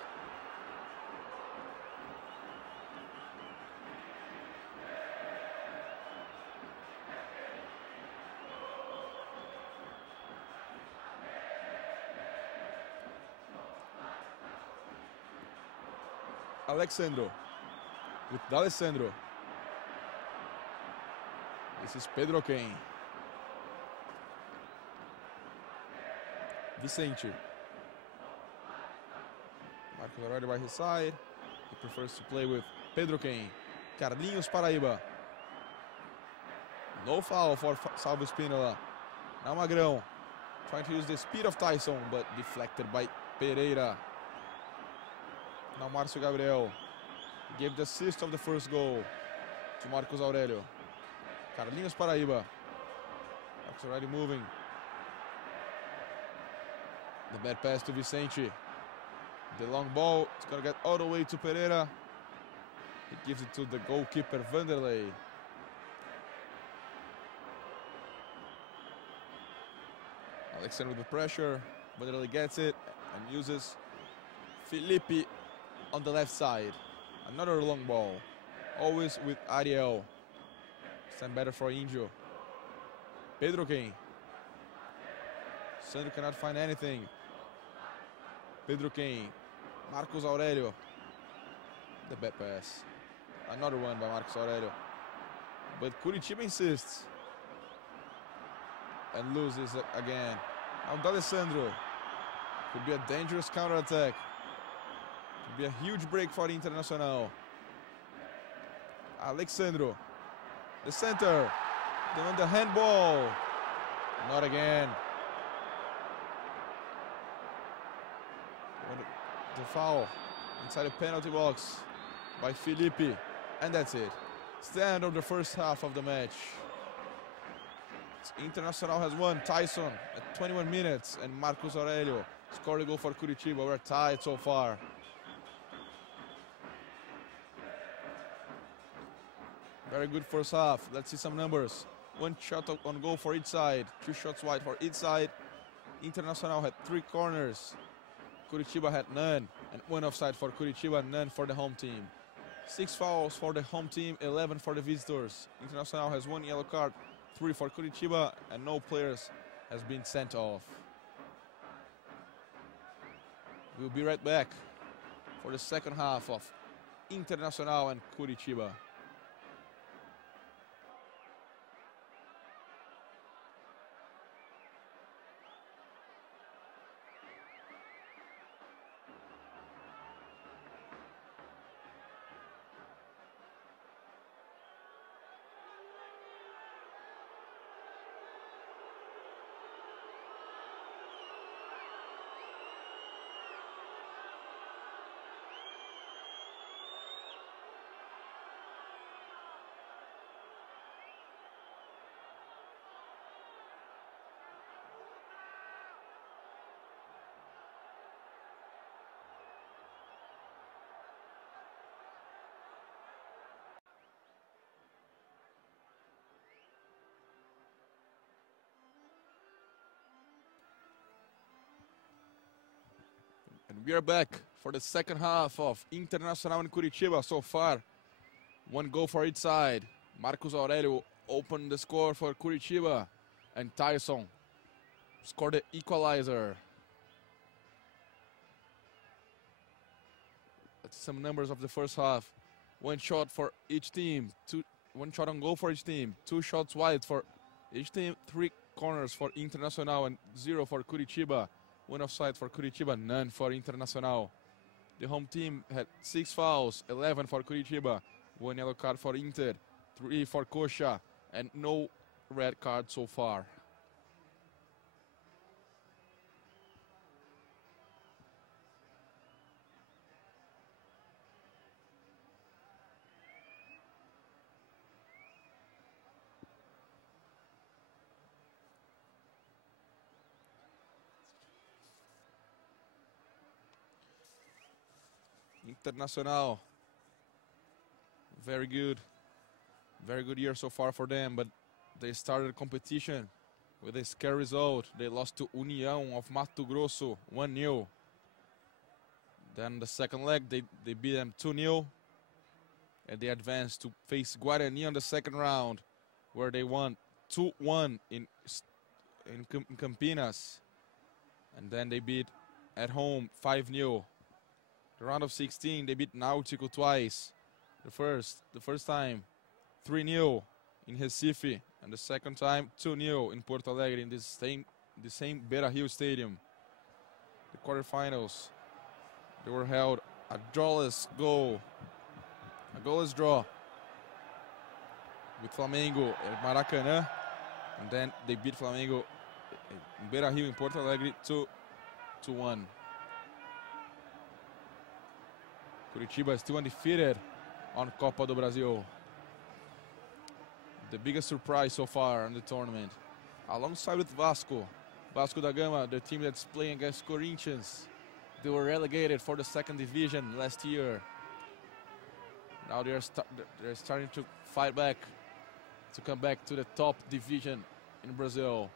Alexandro with D'Alessandro. This is Pedro Kane. Vicente. Marcos already by his side. He prefers to play with Pedro Kane. Carlinhos Paraíba. No foul for Salvo Spínola. Now Magrão trying to use the speed of Tyson, but deflected by Pereira. Now Marcio Gabriel gave the assist of the first goal to Marcos Aurelio. Carlinhos Paraíba. Marcos already moving. The bad pass to Vicente. The long ball. It's going to get all the way to Pereira. He gives it to the goalkeeper Vanderlei. Alexander with the pressure. Vanderlei gets it and uses Felipe on the left side. Another long ball. Always with Ariel. Stand better for Índio. Pedro Kane. Sandro cannot find anything. Pedro Kane. Marcos Aurelio. The bad pass. Another one by Marcos Aurelio. But Curitiba insists. And loses it again. Now D'Alessandro. Could be a dangerous counter-attack. Could be a huge break for Internacional. Alexandro. The center. Then on the handball. Not again. The foul inside the penalty box by Felipe. And that's it. It's the end of the first half of the match. Internacional has won. Tyson at 21 minutes and Marcos Aurelio scored a goal for Curitiba. We're tied so far. Very good first half. Let's see some numbers. 1 shot on goal for each side. 2 shots wide for each side. Internacional had 3 corners. Curitiba had none. And 1 offside for Curitiba, none for the home team. 6 fouls for the home team, 11 for the visitors. Internacional has 1 yellow card, 3 for Curitiba, and no players has been sent off. We'll be right back for the second half of Internacional and Curitiba. And we are back for the second half of Internacional and Curitiba. So far, 1 goal for each side. Marcos Aurelio opened the score for Curitiba, and Tyson scored the equalizer. That's some numbers of the first half. One shot for each team, one shot on goal for each team, 2 shots wide for each team, 3 corners for Internacional and 0 for Curitiba. 1 offside for Curitiba, none for Internacional. The home team had 6 fouls, 11 for Curitiba, 1 yellow card for Inter, 3 for Coxa, and no red card so far. Internacional, very good year so far for them, but they started competition with a scary result. They lost to União of Mato Grosso 1-0. Then the second leg they beat them 2-0, and they advanced to face Guarani on the second round, where they won 2-1 in Campinas, and then they beat at home 5-0. The round of 16, they beat Náutico twice. The first time 3-0 in Recife, and the second time 2-0 in Porto Alegre in the same Beira-Rio Stadium. The quarterfinals, they were held a goalless draw with Flamengo at Maracanã, and then they beat Flamengo in Beira-Rio in Porto Alegre 2-1. Curitiba is still undefeated on Copa do Brasil. The biggest surprise so far in the tournament, alongside with Vasco da Gama, the team that's playing against Corinthians. They were relegated for the 2nd division last year. Now they're starting to fight back to come back to the top division in Brazil,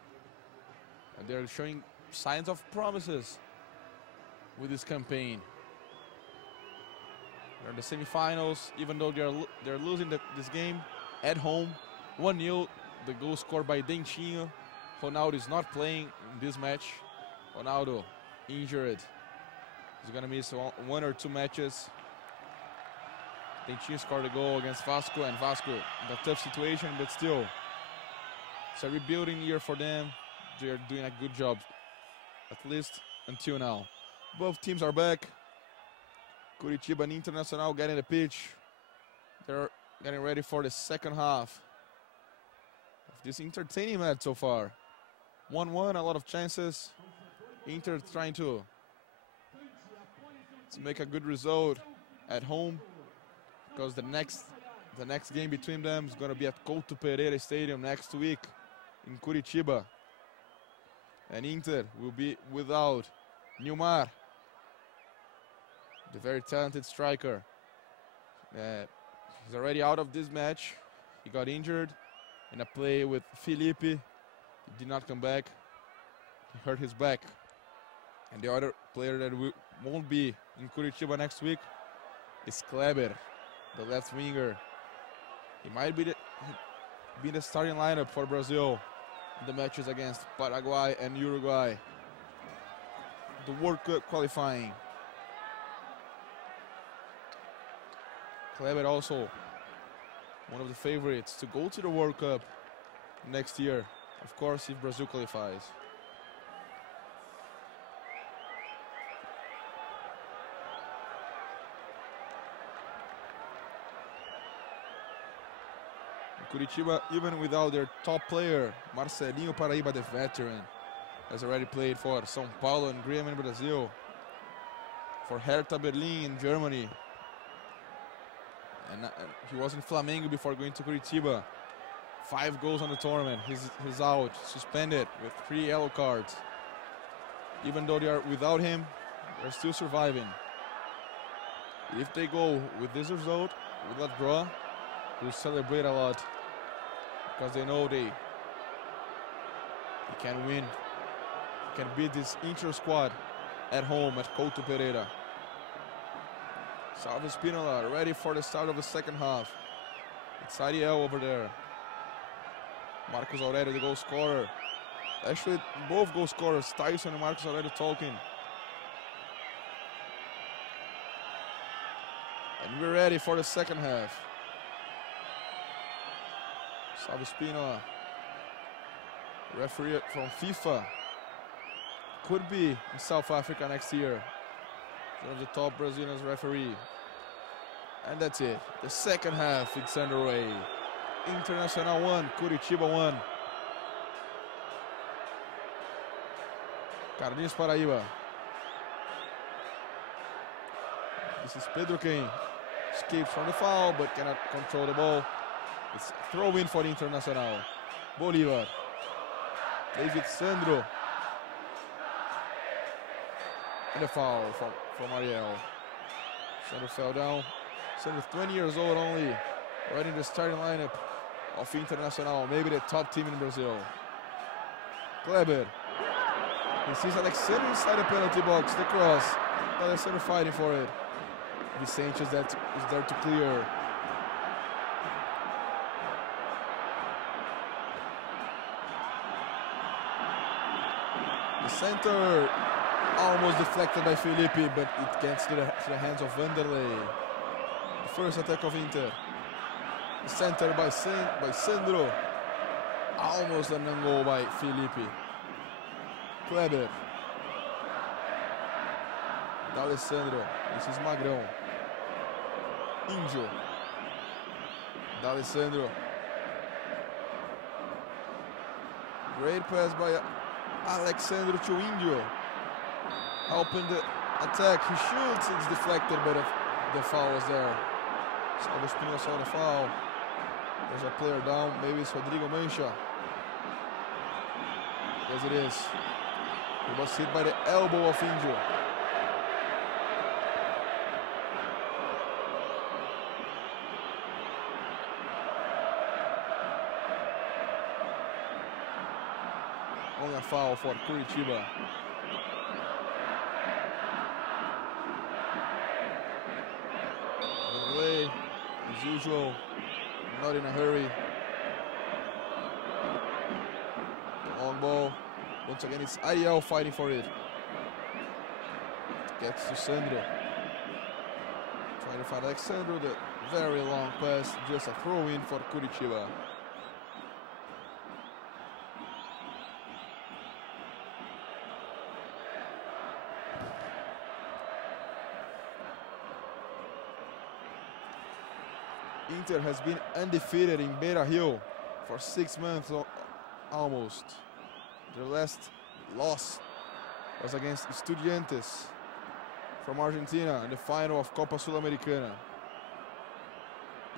and they're showing signs of promises with this campaign. They're in the semifinals, even though they're losing this game at home 1-0. The goal scored by Dentinho. Ronaldo is not playing in this match. Ronaldo injured. He's gonna miss 1 or 2 matches. Dentinho scored a goal against Vasco, and Vasco in a tough situation, but still, it's a rebuilding year for them. They're doing a good job, at least until now. Both teams are back. Curitiba and Internacional getting the pitch. They're getting ready for the second half of this entertaining match so far. 1-1, a lot of chances. Inter trying to make a good result at home, because the next game between them is going to be at Couto Pereira Stadium next week in Curitiba. And Inter will be without Nilmar, the very talented striker. He's already out of this match. He got injured in a play with Felipe. He did not come back. He hurt his back. And the other player that won't be in Curitiba next week is Kleber, the left winger. He might be the starting lineup for Brazil in the matches against Paraguay and Uruguay, the World Cup qualifying. Kleber also one of the favorites to go to the World Cup next year, of course, if Brazil qualifies. Curitiba, even without their top player, Marcelinho Paraíba, the veteran, has already played for São Paulo and Grêmio in Brazil, for Hertha Berlin in Germany. And he was in Flamengo before going to Curitiba. 5 goals on the tournament. He's out, suspended with 3 yellow cards. Even though they are without him, they're still surviving. If they go with this result, with that draw, they'll celebrate a lot, because they know they can win, can beat this Inter squad at home at Couto Pereira. Salve Spinola, ready for the start of the second half. It's Ariel over there. Marcos Aurelio, the goal scorer. Actually, both goal scorers, Tyson and Marcos Aurelio, talking. And we're ready for the second half. Salvo Espino, referee from FIFA, could be in South Africa next year. One of the top Brazilian referee. And that's it. The second half, it's underway. Internacional 1, Coritiba 1. Carlinhos Paraíba. This is Pedro quem escapes from the foul but cannot control the ball. It's throw-in for the Internacional. Bolívar. David Sandro. And a foul from Ariel. Sandro fell down. Sandro, 20 years old only, right in the starting lineup of Internacional, maybe the top team in Brazil. Kleber. He sees Alexander inside the penalty box, the cross. Alexander fighting for it. Vicente is there to clear. The center almost deflected by Felipe, but it gets to the hands of Vanderlei. The first attack of Inter. The center by Sandro. Almost an goal by Felipe. Kleber. D'Alessandro. This is Magrão. Índio. D'Alessandro. Great pass by Alexandro to Índio. Helping the attack. He shoots. It's deflected, but the foul was there. Salvo Espino saw the foul. There's a player down. Maybe it's Rodrigo Mancha. Yes, it is. He was hit by the elbow of Índio. Only a foul for Curitiba. Away, as usual, not in a hurry. Long ball. Once again, it's Ariel fighting for it. Gets to Sandro. Trying to find Alexandro. The very long pass. Just a throw-in for Curitiba. Inter has been undefeated in Beira-Rio for 6 months almost. Their last loss was against Estudiantes from Argentina in the final of Copa Sul-Americana.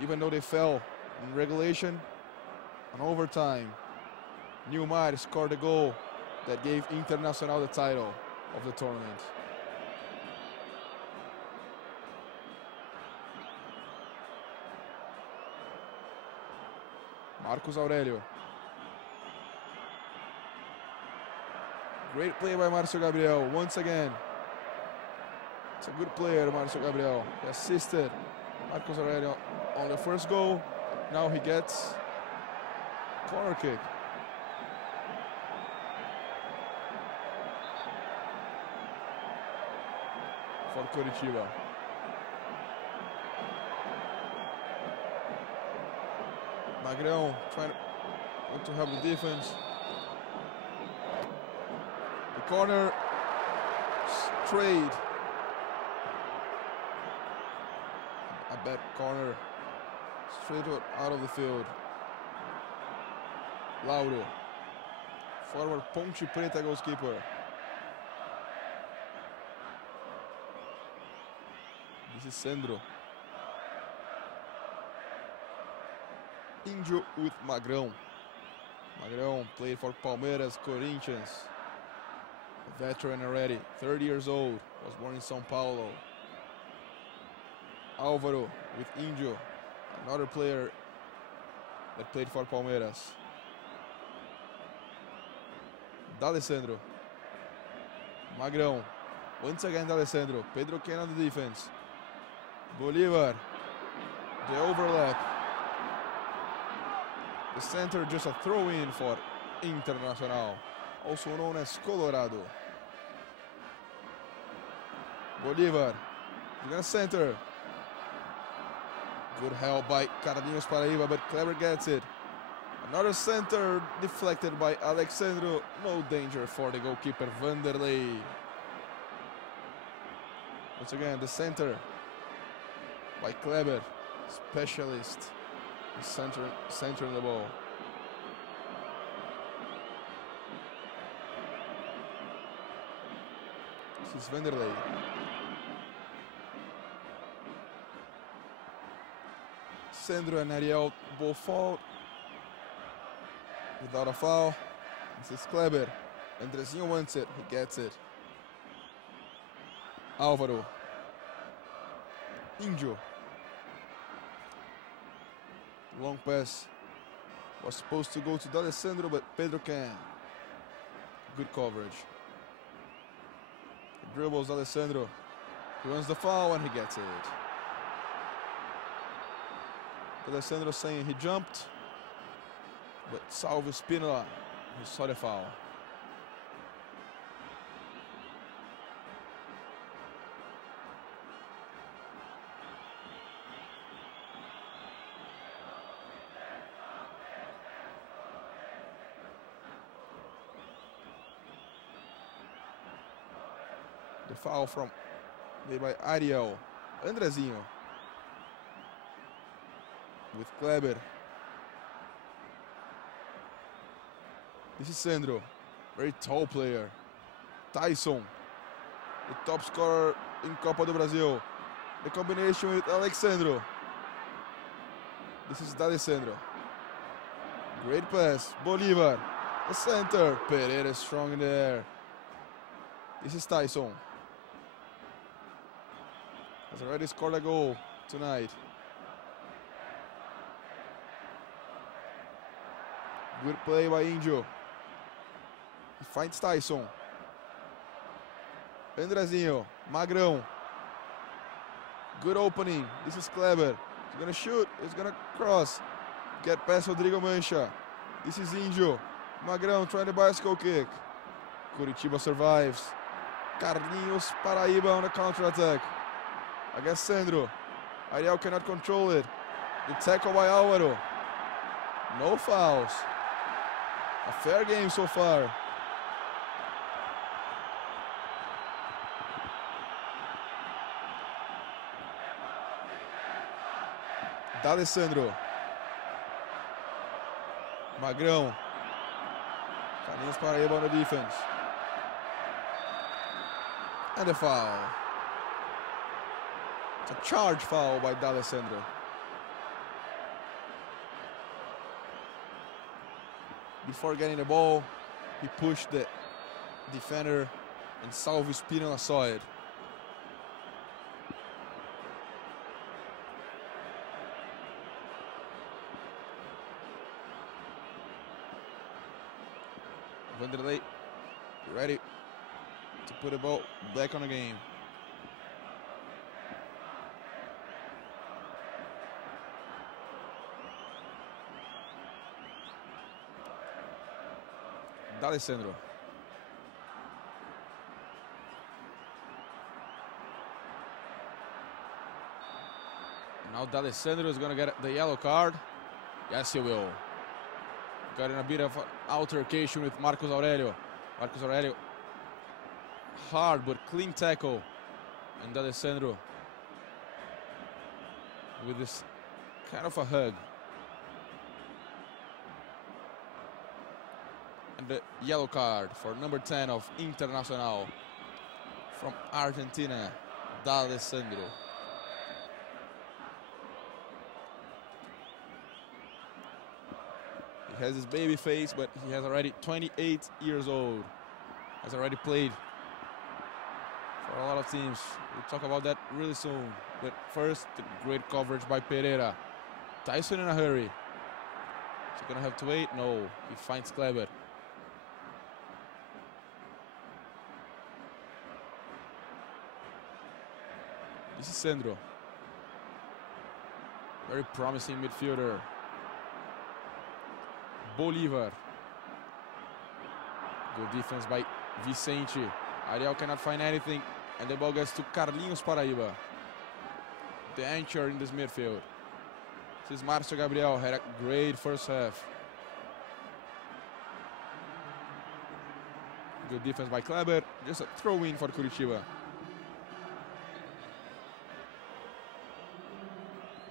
Even though they fell in regulation and overtime, Nilmar scored a goal that gave Internacional the title of the tournament. Marcos Aurelio. Great play by Marcio Gabriel once again. It's a good player, Marcio Gabriel. He assisted Marcos Aurelio on the first goal. Now he gets corner kick. For Coritiba. Magrão trying to help the defense. The corner straight. A bad corner. Straight out of the field. Lauro. Forward Ponte Preta goalkeeper. This is Sandro. Índio with Magrão. Magrão played for Palmeiras, Corinthians. A veteran already, 30 years old, was born in São Paulo. Álvaro with Índio, another player that played for Palmeiras. D'Alessandro. Magrão. Once again D'Alessandro. Pedro Ken on the defense. Bolívar. The overlap. The center, just a throw-in for Internacional, also known as Colorado. Bolivar, he's gonna center. Good help by Carlinhos Paraíba, but Kleber gets it. Another center deflected by Alexandro. No danger for the goalkeeper, Vanderlei. Once again, the center by Kleber, specialist. Centering the ball. This is Vanderlei. Sandro and Ariel both fouled. Without a foul. This is Kleber. Andrezinho wants it. He gets it. Álvaro. Índio. Long pass was supposed to go to D'Alessandro, but Pedro can. Good coverage. He dribbles D'Alessandro. He runs the foul and he gets it. D'Alessandro saying he jumped, but Salvo Spinola, he saw the foul. The foul made by Ariel. Andrezinho. With Kleber. This is Sandro. Very tall player. Tyson. The top scorer in Copa do Brasil. The combination with Alexandro. This is D'Alessandro. Great pass. Bolivar. The center. Pereira strong in the air. This is Tyson. Has already scored a goal tonight. Good play by Índio. He finds Tyson. Andrezinho. Magrão. Good opening. This is Kleber. He's gonna shoot. He's gonna cross. Get past Rodrigo Mancha. This is Índio. Magrão trying the bicycle kick. Coritiba survives. Carlinhos Paraíba on the counter-attack. Against Sandro. Ariel cannot control it. The tackle by Álvaro. No fouls. A fair game so far. D'Alessandro. Magrão. Carlinhos Paraíba on the defense. And a foul. It's a charge foul by D'Alessandro. Before getting the ball, he pushed the defender and Salvo Spinola saw it. Vanderlei ready to put the ball back on the game. D'Alessandro. Now D'Alessandro is going to get the yellow card. Yes, he will. Got in a bit of an altercation with Marcos Aurelio. Marcos Aurelio, hard but clean tackle. And D'Alessandro with this kind of a hug. And the yellow card for number 10 of Internacional from Argentina, D'Alessandro. He has his baby face, but he has already 28 years old. Has already played for a lot of teams. We'll talk about that really soon. But first, the great coverage by Pereira. Tyson in a hurry. Is he gonna have to wait? No, he finds Kleber. This is Sandro. Very promising midfielder. Bolivar. Good defense by Vicente. Ariel cannot find anything, and the ball gets to Carlinhos Paraíba, the anchor in this midfield. This is Marcio Gabriel, had a great first half. Good defense by Kleber, just a throw-in for Coritiba.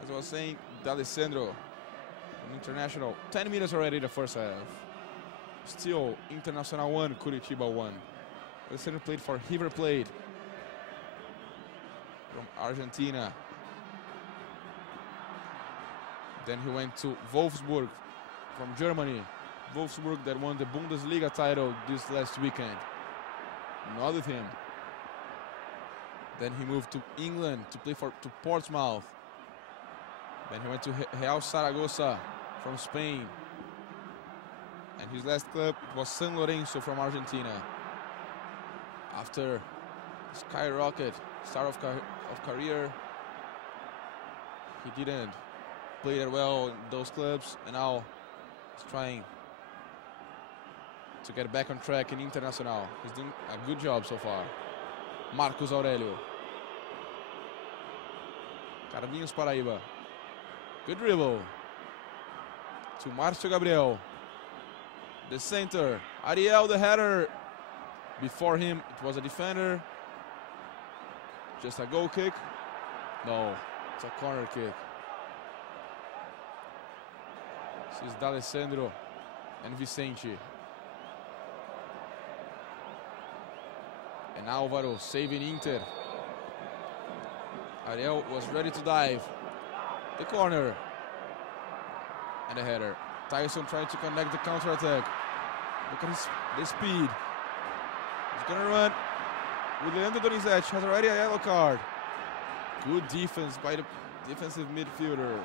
As I was saying, D'Alessandro, International, 10 minutes already in the first half. Still, Internacional 1, Coritiba 1. D'Alessandro played for River Plate from Argentina. Then he went to Wolfsburg from Germany. Wolfsburg that won the Bundesliga title this last weekend. Not with him. Then he moved to England to play to Portsmouth. Then he went to Real Zaragoza from Spain. And his last club was San Lorenzo from Argentina. After skyrocket, start of career, he didn't play that well in those clubs, and now he's trying to get back on track in Internacional. He's doing a good job so far. Marcos Aurelio. Carlinhos Paraíba. Good dribble. To Marcio Gabriel. The center. Ariel, the header. Before him, it was a defender. Just a goal kick. No, it's a corner kick. This is D'Alessandro and Vicente. And Álvaro saving Inter. Ariel was ready to dive. The corner. And the header. Tyson trying to connect the counter-attack. Look at the speed. He's gonna run with Leandro Donizete. Has already a yellow card. Good defense by the defensive midfielder.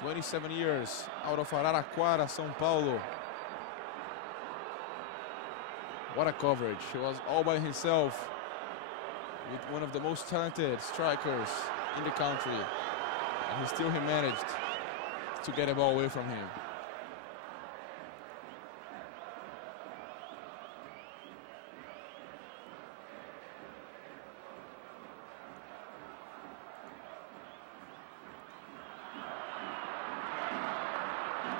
"27 years out of Araraquara, São Paulo." What a coverage. He was all by himself with one of the most talented strikers in the country. And he managed to get a ball away from him.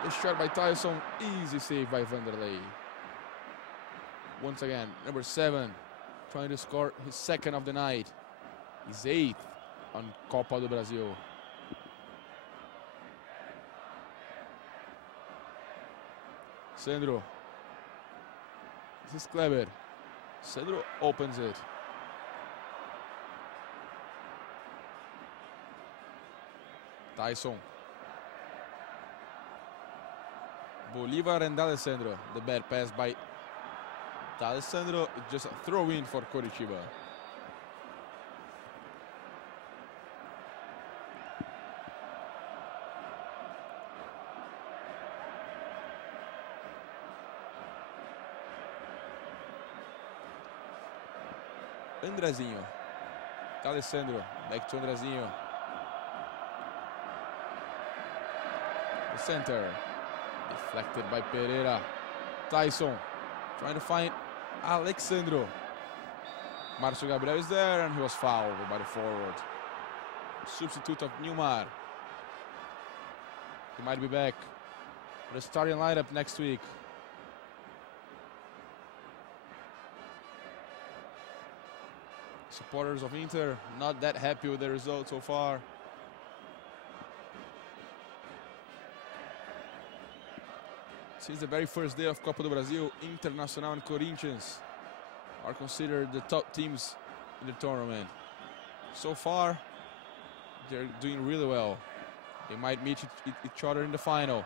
The shot by Tyson, easy save by Vanderlei. Once again, number 7, trying to score his second of the night. His 8th on Copa do Brasil. Sandro. This is Kleber. Sandro opens it. Tyson. Bolivar and D'Alessandro. The bad pass by D'Alessandro. It's just a throw-in for Coritiba. Andrezinho. D'Alessandro. Back to Andrezinho. The center. Deflected by Pereira. Tyson trying to find Alexandro. Marcio Gabriel is there, and he was fouled by the forward. Substitute of Newmar. He might be back for the starting lineup next week. Supporters of Inter not that happy with the result so far. Since the very first day of Copa do Brasil, Internacional and Corinthians are considered the top teams in the tournament. So far, they're doing really well. They might meet each other in the final.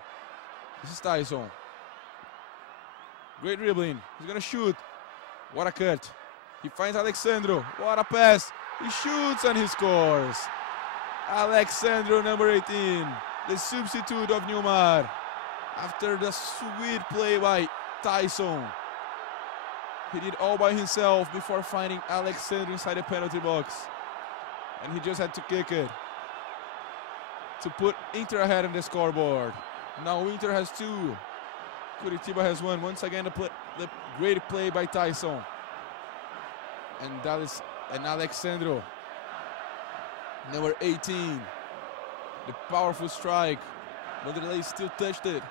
This is Tyson. Great dribbling. He's gonna shoot. What a cut. He finds Alexandro. What a pass. He shoots and he scores. Alexandro, number 18, the substitute of Newmar. After the sweet play by Tyson. He did all by himself before finding Alexandro inside the penalty box. And he just had to kick it. to put Inter ahead on the scoreboard. Now Inter has 2. Coritiba has 1. Once again, the great play by Tyson. And Alexandro. Number 18. The powerful strike. Vanderlei still touched it,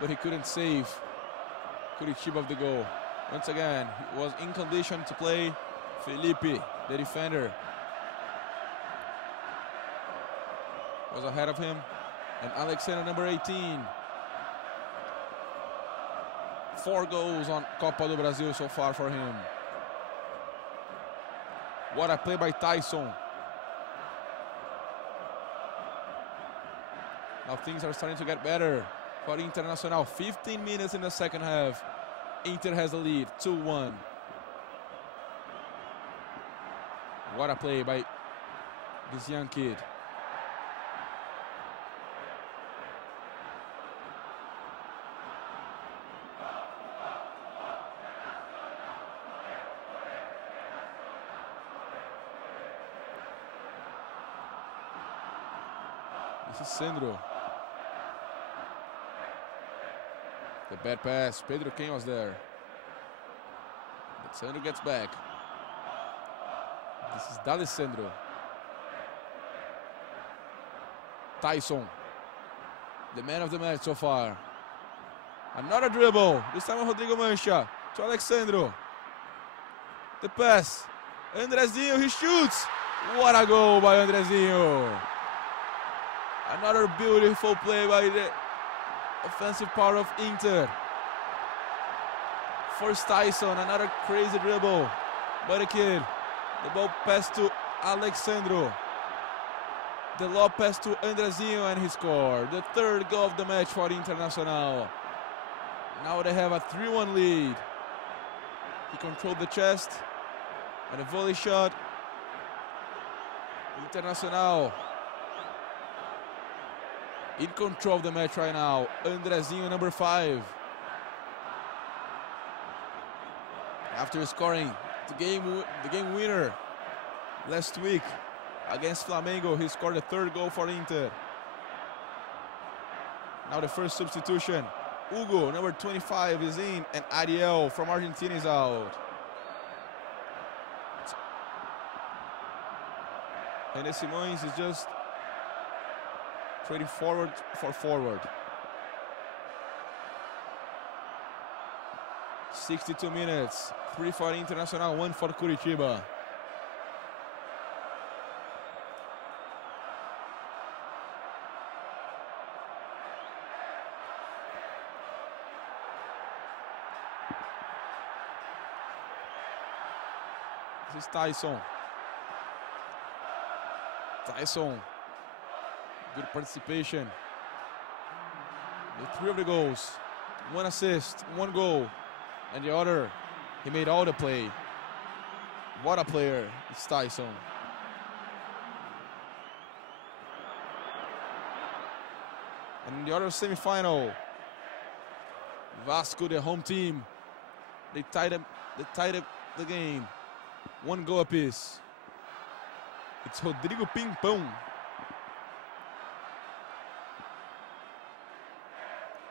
but he couldn't save Coritiba of the goal. Once again, he was in condition to play. Felipe, the defender, was ahead of him. And Alexandro, number 18. 4 goals on Copa do Brasil so far for him. What a play by Tyson. Now things are starting to get better for Internacional. 15 minutes in the second half. Inter has the lead, 2-1. What a play by this young kid. This is Sandro. The bad pass. Pedro Quem was there. But Sandro gets back. This is D'Alessandro. Tyson. The man of the match so far. Another dribble. This time Rodrigo Mancha to Alexandro. The pass. Andrezinho, he shoots. What a goal by Andrezinho. Another beautiful play by the offensive part of Inter. First Tyson, another crazy dribble by the kid. The ball passed to Alexandro. The lob pass to Andrezinho and he scored. The 3rd goal of the match for Internacional. Now they have a 3-1 lead. He controlled the chest and a volley shot. Internacional in control of the match right now. Andrezinho, number 5. After scoring the game winner last week against Flamengo, he scored the 3rd goal for Inter. Now the first substitution. Hugo, number 25, is in, and Ariel from Argentina is out. And Simões is just trading forward for forward. 62 minutes. 3 for Internacional, 1 for Coritiba. This is Tyson. Tyson. Good participation. The 3 of the goals. 1 assist, 1 goal. And the other, he made all the play. What a player, it's Tyson. And in the other semi-final, Vasco, the home team, they tied up the game. 1 goal apiece. It's Rodrigo Pimpão.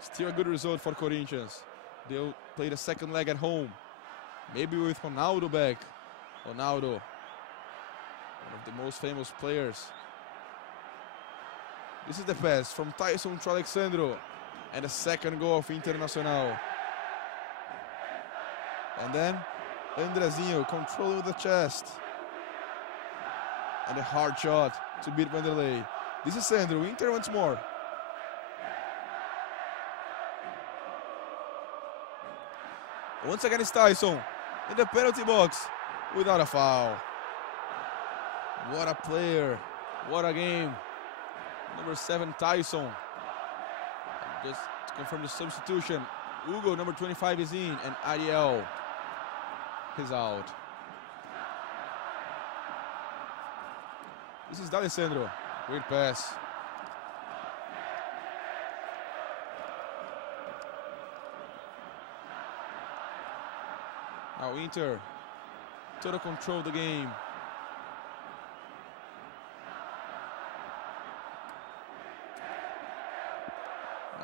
Still a good result for Corinthians. They'll play the 2nd leg at home. Maybe with Ronaldo back. Ronaldo, one of the most famous players. This is the pass from Tyson to Alexandro. And the 2nd goal of Internacional. And then Andrezinho controlling with the chest. And a hard shot to beat Vanderlei. This is Sandro. Inter once more. Once again, it's Tyson in the penalty box without a foul. What a player. What a game. Number 7, Tyson. Just to confirm the substitution, Hugo, number 25, is in, and Ariel is out. This is D'Alessandro. Great pass. Now Inter, total control of the game.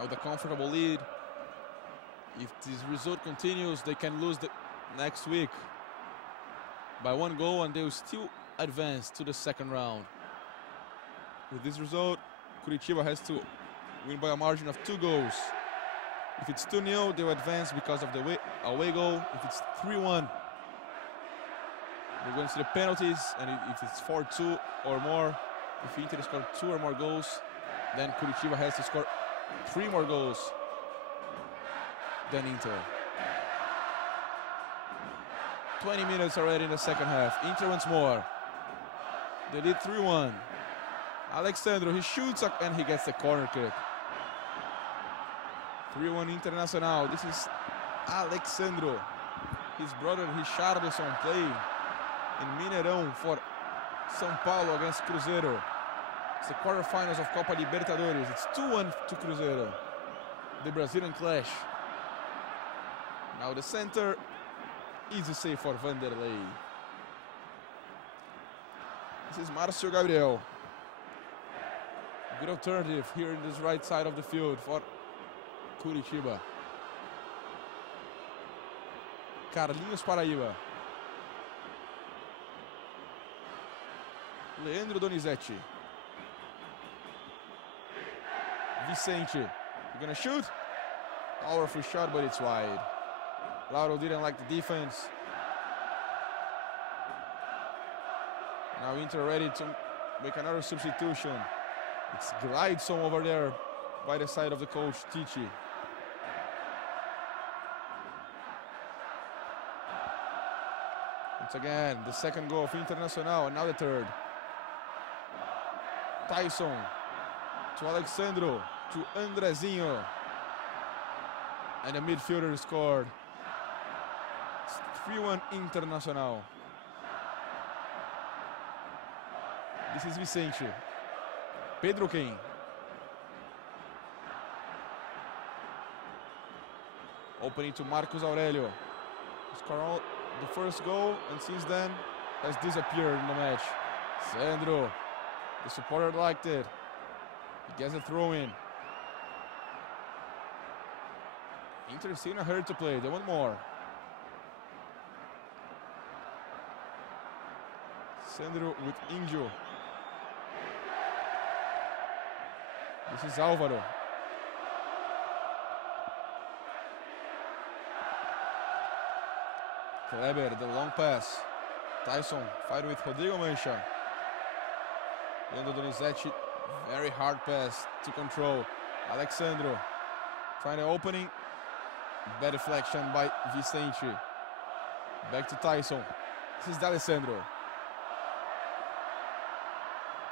Now the comfortable lead. If this result continues, they can lose the next week by 1 goal and they will still advance to the second round. With this result, Curitiba has to win by a margin of 2 goals. If it's 2-0, they will advance because of the away goal. If it's 3-1, they're going to the penalties, and if it's 4-2 or more, if Inter scored 2 or more goals, then Curitiba has to score 3 more goals than Inter. 20 minutes already in the second half. Inter once more. They lead 3-1. Alexandro, he shoots and he gets the corner kick. 3-1 Internacional. This is Alexandro. His brother Richarlison playing in Mineirão for São Paulo against Cruzeiro. It's the quarterfinals of Copa Libertadores. It's 2-1 to Cruzeiro. The Brazilian clash. Now the center. Easy save for Vanderlei. This is Marcio Gabriel. Good alternative here in this right side of the field for Curitiba. Carlinhos Paraíba. Leandro Donizete. Vicente. You're gonna shoot? Powerful shot, but it's wide. Lauro didn't like the defense. Now Inter ready to make another substitution. It's Glideson over there by the side of the coach, Tite. Once again, the second goal of Internacional, and now the third. Tyson to Alexandro, to Andrezinho. And the midfielder scored. It's 3-1 Internacional. This is Vicente. Pedro Ken. Opening to Marcos Aurelio. Scored the first goal and since then has disappeared in the match. Sandro. The supporter liked it. He gets a throw in. Inter still in a hurry to play. They want more. Sandro with Injo. This is Álvaro. Kleber, the long pass. Tyson fighting with Rodrigo Mancha. Leandro Donizete, very hard pass to control. Alexandro trying the opening. Bad deflection by Vicente. Back to Tyson. This is D'Alessandro.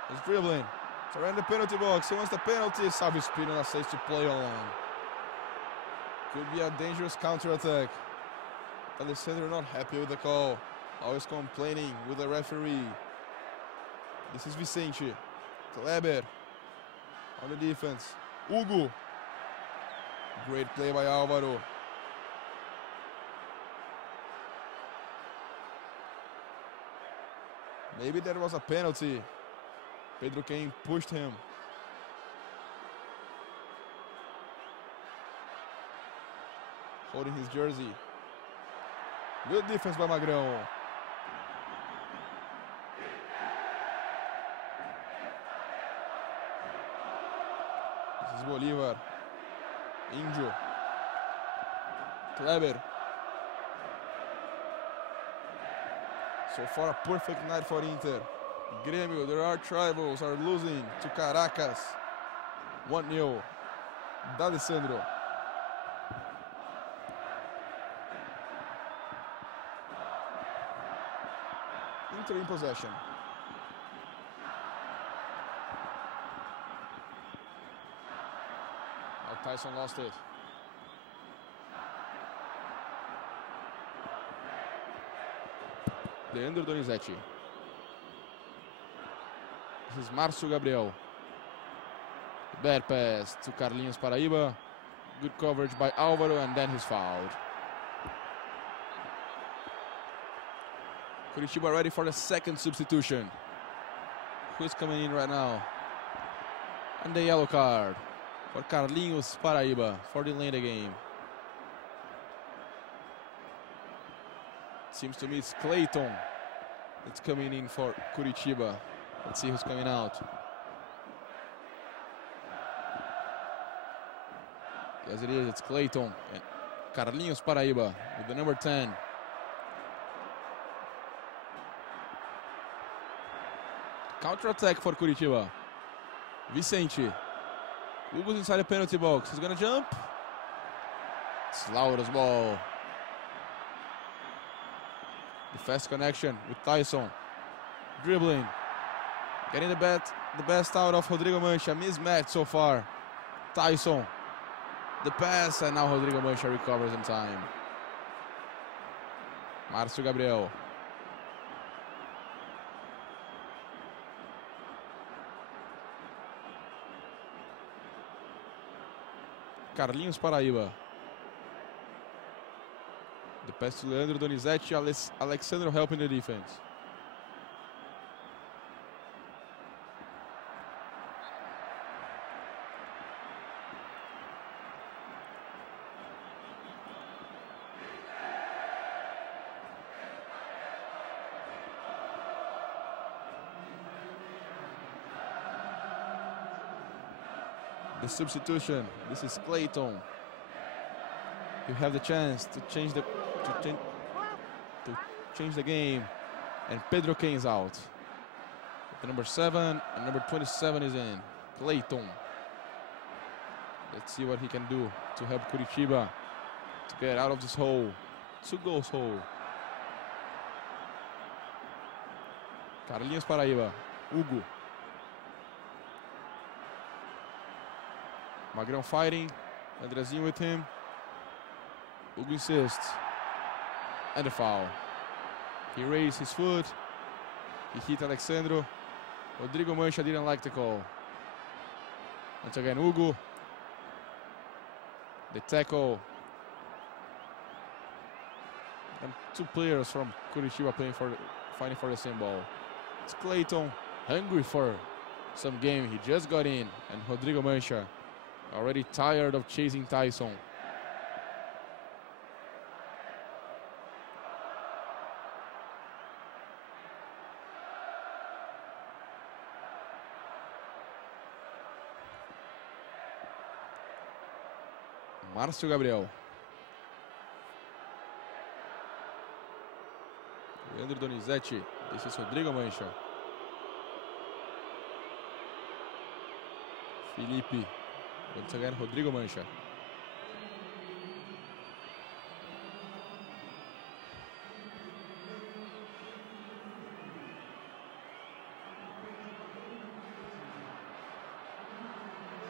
He's dribbling. Surround the penalty box. He wants the penalty. Salvo Espinola says to play along. Could be a dangerous counter-attack. Alessandro not happy with the call. Always complaining with the referee. This is Vicente. Kleber on the defense. Hugo. Great play by Álvaro. Maybe that was a penalty. Pedro Ken pushed him. Holding his jersey. Good defense by Magrão. This is Bolívar. Injo. Kleber. So far a perfect night for Inter. Grêmio, their arch-rivals, are losing to Caracas. 1-0. D'Alessandro. Inter in possession. Now Tyson lost it. Leandro Donizete. This is Marcio Gabriel. Bad pass to Carlinhos Paraíba. Good coverage by Álvaro, and then he's fouled. Curitiba ready for the second substitution. Who's coming in right now? And the yellow card. for Carlinhos Paraíba for the lane game. Seems to me it's Clayton that's coming in for Curitiba. Let's see who's coming out. Yes, it is. It's Clayton and Carlinhos Paraíba with the number 10. Counter-attack for Curitiba. Vicente. Hugo's inside the penalty box. He's going to jump. It's Lauro's ball. The fast connection with Tyson. Dribbling. Getting the best out of Rodrigo Mancha. Mismatch so far. Tyson. The pass, and now Rodrigo Mancha recovers in time. Márcio Gabriel. Carlinhos Paraíba. The pass to Leandro Donizete. Alexandro helping the defense. The substitution. This is Clayton. You have the chance to change the game, and Pedro Ken's out. The number 7 and number 27 is in. Clayton. Let's see what he can do to help Curitiba to get out of this hole. 2 goals hole. Carlinhos Paraíba. Hugo. Magrão fighting. Andrezinho with him. Hugo insists. And a foul. He raised his foot. He hit Alexandro. Rodrigo Mancha didn't like the call. Once again, Hugo. The tackle. And 2 players from Curitiba fighting for the same ball. It's Clayton, hungry for some game. He just got in. And Rodrigo Mancha, already tired of chasing Tyson. Márcio Gabriel. Leandro Donizete. This is Rodrigo Mancha. Felipe. Once again, Rodrigo Mancha.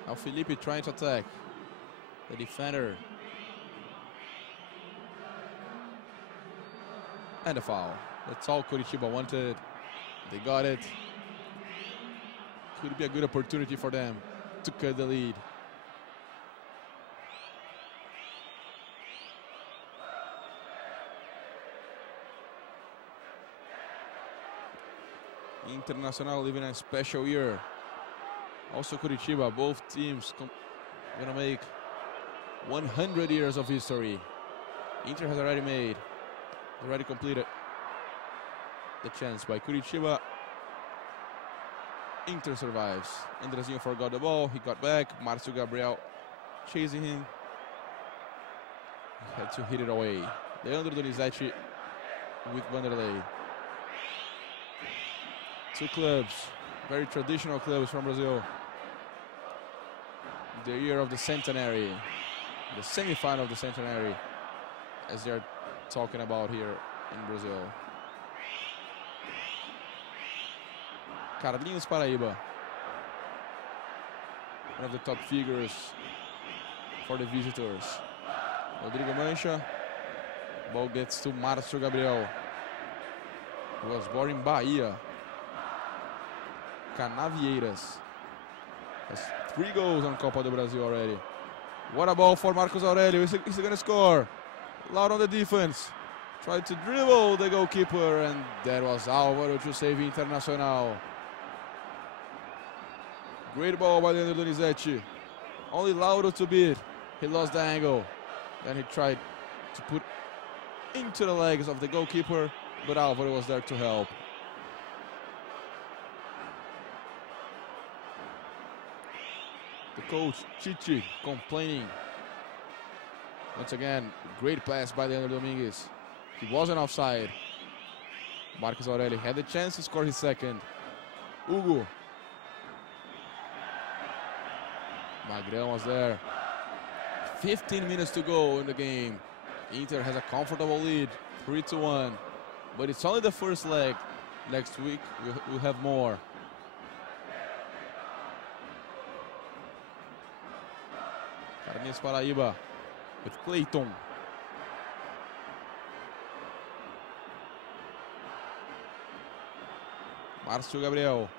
Now Felipe trying to attack the defender. And a foul. That's all Coritiba wanted. They got it. Could be a good opportunity for them to cut the lead. Internacional living a special year. Also Curitiba, both teams gonna make 100 years of history. Inter has already completed the chance by Curitiba. Inter survives. Andrezinho forgot the ball. He got back. Márcio Gabriel chasing him. He had to hit it away. Leandro Donizete with Vanderlei. 2 clubs, very traditional clubs from Brazil. The year of the centenary, the semi-final of the centenary, as they're talking about here in Brazil. Carlinhos Paraíba, one of the top figures for the visitors. Rodrigo Mancha, ball gets to Márcio Gabriel, who was born in Bahia. Canavieiras has 3 goals on Copa do Brasil already. What a ball for Marcos Aurelio. Is he going to score? Loud on the defense. Tried to dribble the goalkeeper, and that was Álvaro to save Internacional. Great ball by Leandro Donizete. Only Lauro to beat. He lost the angle. Then he tried to put into the legs of the goalkeeper, but Alvaro was there to help. The coach, Chichi, complaining. Once again, great pass by Leandro Dominguez. He wasn't offside. Marcos Aurelio had the chance to score his second. Hugo. Magrão was there. 15 minutes to go in the game. Inter has a comfortable lead, 3-1. But it's only the first leg. Next week, we'll have more. Carlinhos Paraíba with Clayton. Márcio Gabriel.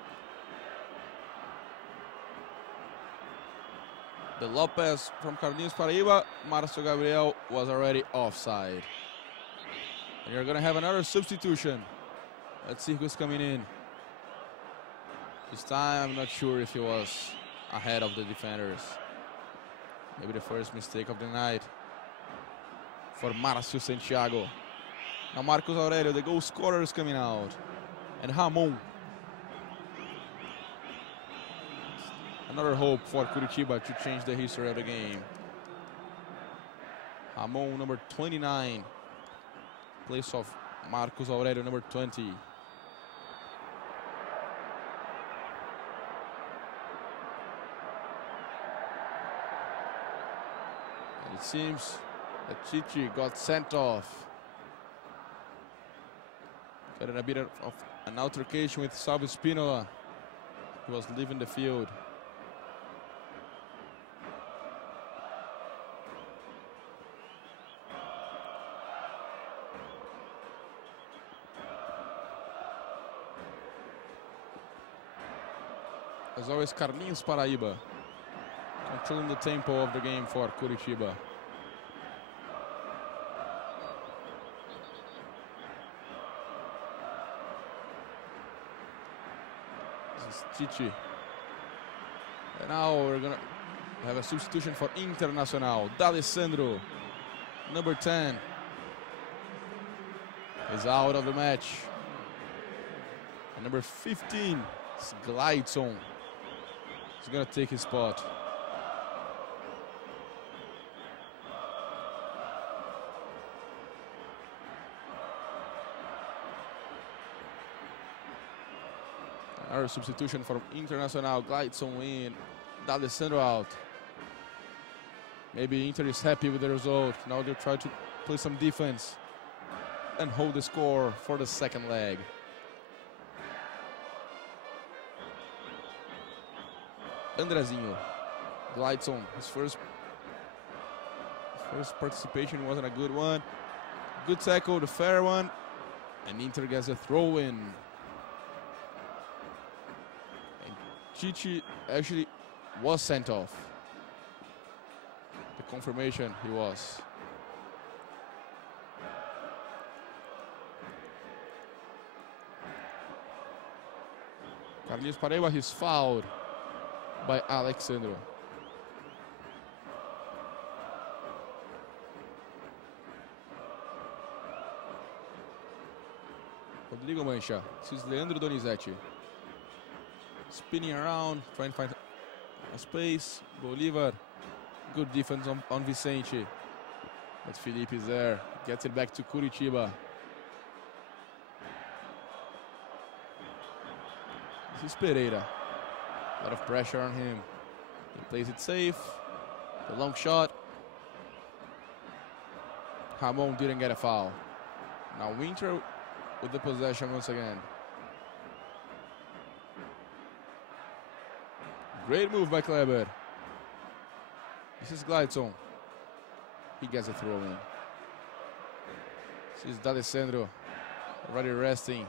The Lopez from Carlinhos Paraíba. Márcio Gabriel was already offside. And you're going to have another substitution. Let's see who's coming in. This time, I'm not sure if he was ahead of the defenders. Maybe the first mistake of the night for Márcio Santiago. Now Marcos Aurelio, the goal scorer, is coming out. And Ramon. Another hope for Curitiba to change the history of the game. Ramon, number 29. Place of Marcos Aurelio, number 20. And it seems that Chichi got sent off. Got a bit of an altercation with Salvo Spinola. He was leaving the field. As always, Carlinhos Paraíba controlling the tempo of the game for Curitiba. This is Chichi. And now we're going to have a substitution for Internacional. D'Alessandro, number 10, is out of the match. And number 15 is Gleidson. He's going to take his spot. Our substitution from Internacional. Gleidson in, D'Alessandro out. Maybe Inter is happy with the result. Now they'll try to play some defense and hold the score for the second leg. Andrezinho, Gleidson, his first participation wasn't a good one. Good tackle, the fair one, and Inter gets a throw in. And Chichi actually was sent off. The confirmation he was. Carlinhos Paraíba, he's fouled by Alexandro. Rodrigo Mancha. This is Leandro Donizete. Spinning around, trying to find a space. Bolivar. Good defense on Vicente. But Felipe is there. Gets it back to Curitiba. This is Pereira. A lot of pressure on him. He plays it safe. The long shot. Ramon didn't get a foul. Now Winter with the possession once again. Great move by Kleber. This is Gleidson. He gets a throw in. This is D'Alessandro. Already resting.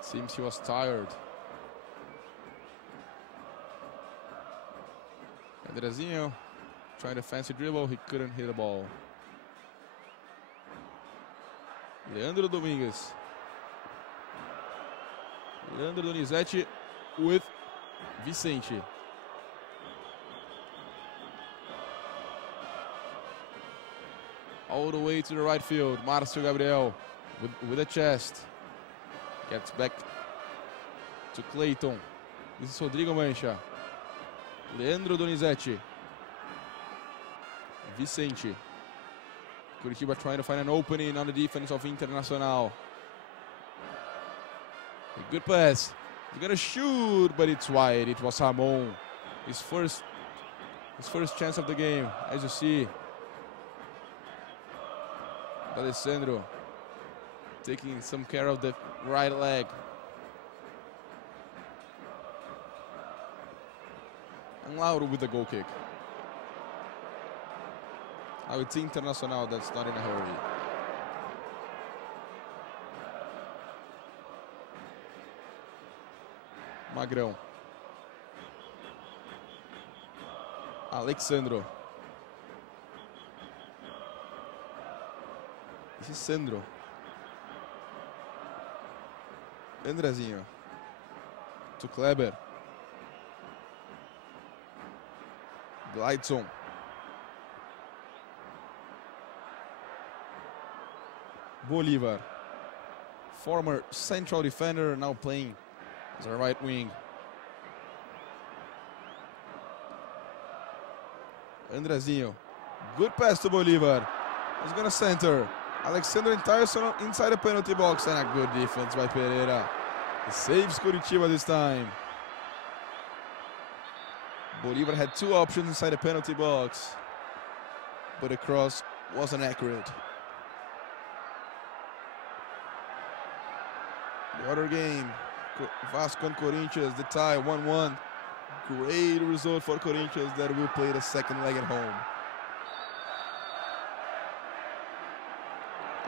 Seems he was tired. Andrezinho trying to fancy dribble, he couldn't hit the ball. Leandro Domingues. Leandro Donizete with Vicente. All the way to the right field. Márcio Gabriel with a chest. Gets back to Clayton. This is Rodrigo Mancha. Leandro Donizete. Vicente. Curitiba trying to find an opening on the defense of Internacional. A good pass. He's gonna shoot, but it's wide. It was Ramon. His first chance of the game, as you see. Alessandro taking some care of the right leg. And Lauro with the goal kick. Now it's Internacional that's not in a hurry. Magrão. Alexandro. Esse é Sandro. Andrezinho. To Kleber. Glideson. Bolívar. Former central defender, now playing as a right wing. Andrezinho. Good pass to Bolívar. He's gonna center. Alexander inside the penalty box, and a good defense by Pereira. He saves Coritiba this time. Bolívar had two options inside the penalty box, but the cross wasn't accurate. The other game, Vasco and Corinthians, the tie, 1-1. Great result for Corinthians that will play the second leg at home.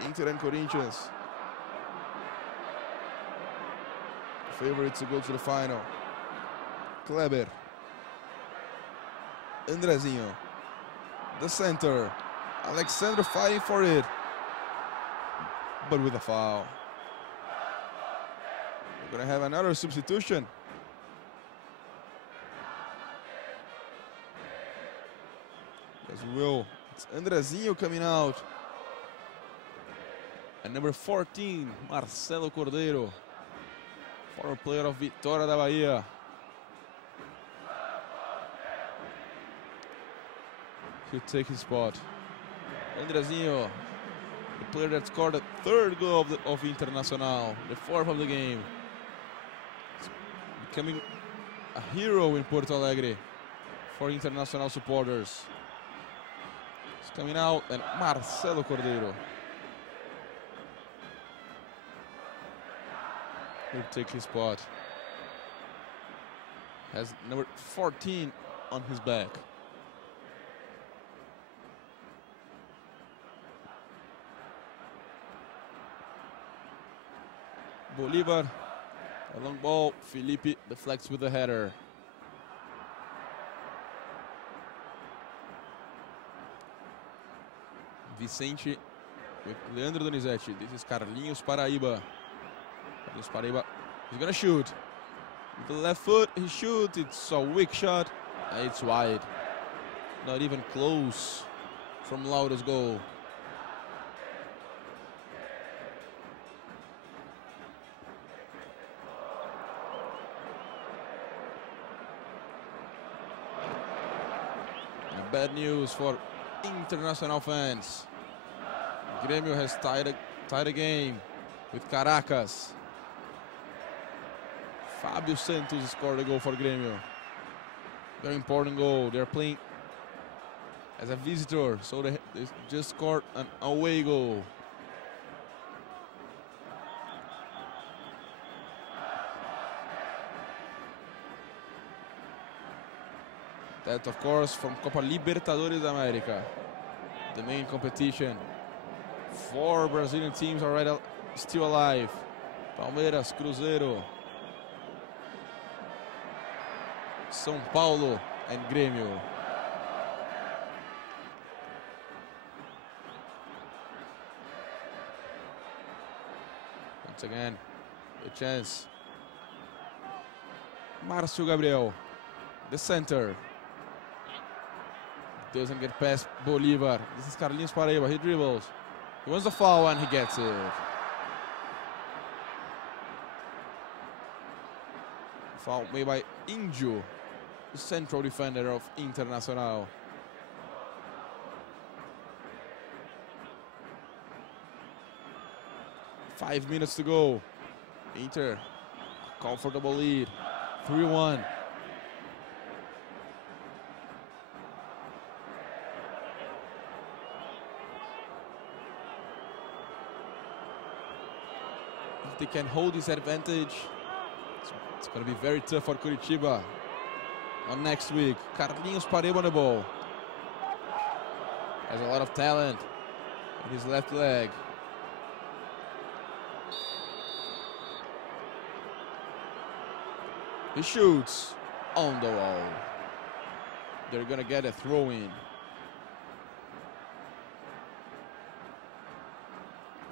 Inter and Corinthians, favorites to go to the final. Kleber. Andrezinho. The center. Alexandre fighting for it, but with a foul. We're going to have another substitution. As we will. It's Andrezinho coming out. And number 14, Marcelo Cordeiro, former player of Vitória da Bahia. He'll take his spot. Andrezinho, the player that scored the third goal of Internacional, the fourth of the game. He's becoming a hero in Porto Alegre for Internacional supporters. He's coming out, and Marcelo Cordeiro. He'll take his spot. Has number 14 on his back. Bolívar, a long ball. Felipe deflects with the header. Vicente with Leandro Donizete. This is Carlinhos Paraíba. Carlinhos Paraíba, he's gonna shoot. With the left foot, he shoots. It's a weak shot. It's wide. Not even close from Lauro's goal. And bad news for Internacional fans. Grêmio has tied a game with Caracas. Fábio Santos scored a goal for Grêmio. Very important goal. They're playing as a visitor, so they just scored an away goal. That, of course, from Copa Libertadores da América, the main competition. 4 Brazilian teams are still alive. Palmeiras, Cruzeiro, São Paulo, and Grêmio. Once again, a chance. Márcio Gabriel, the center. Doesn't get past Bolívar. This is Carlinhos Paraíba. He dribbles. He wants the foul and he gets it. Foul made by Índio, the central defender of Internacional. Five minutes to go. Inter, comfortable lead, 3-1. If they can hold this advantage, it's going to be very tough for Coritiba on next week. Carlinhos Paraíba on the ball. Has a lot of talent in his left leg. He shoots on the wall. They're going to get a throw in.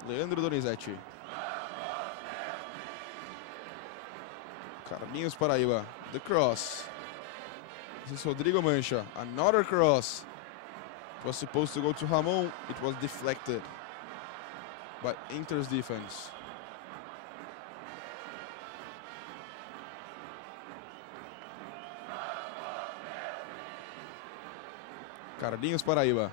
Leandro Donizete. Carlinhos Paraíba, the cross. This is Rodrigo Mancha, another cross. It was supposed to go to Ramon, it was deflected by Inter's defense. Carlinhos Paraíba.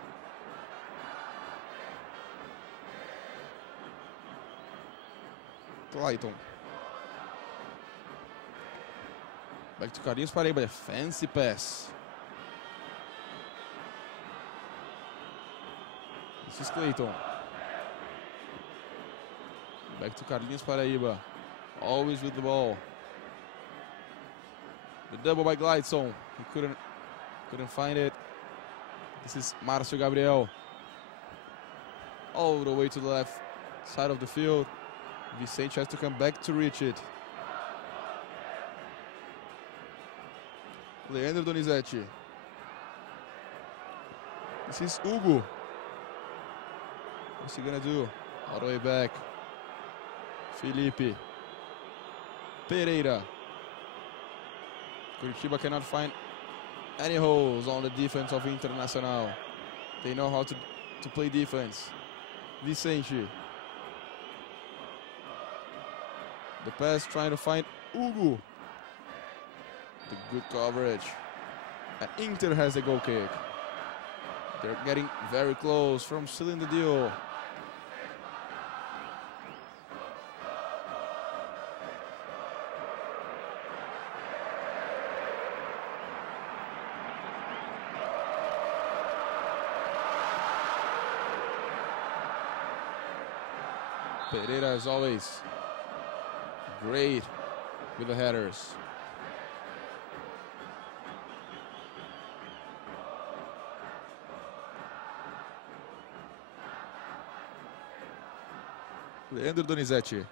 Clayton. Back to Carlinhos Paraíba, a fancy pass. This is Clayton. Back to Carlinhos Paraíba, always with the ball. The double by Gleidson, he couldn't find it. This is Márcio Gabriel. All the way to the left side of the field. Vicente has to come back to reach it. Leandro Donizete. This is Hugo. What's he gonna do? All the way back. Felipe. Pereira. Curitiba cannot find any holes on the defense of Internacional. They know how to play defense. Vicente. The pass trying to find Hugo. The good coverage. And Inter has the goal kick. They're getting very close from sealing the deal. Pereira, as always, great with the headers. Leandro Donizete.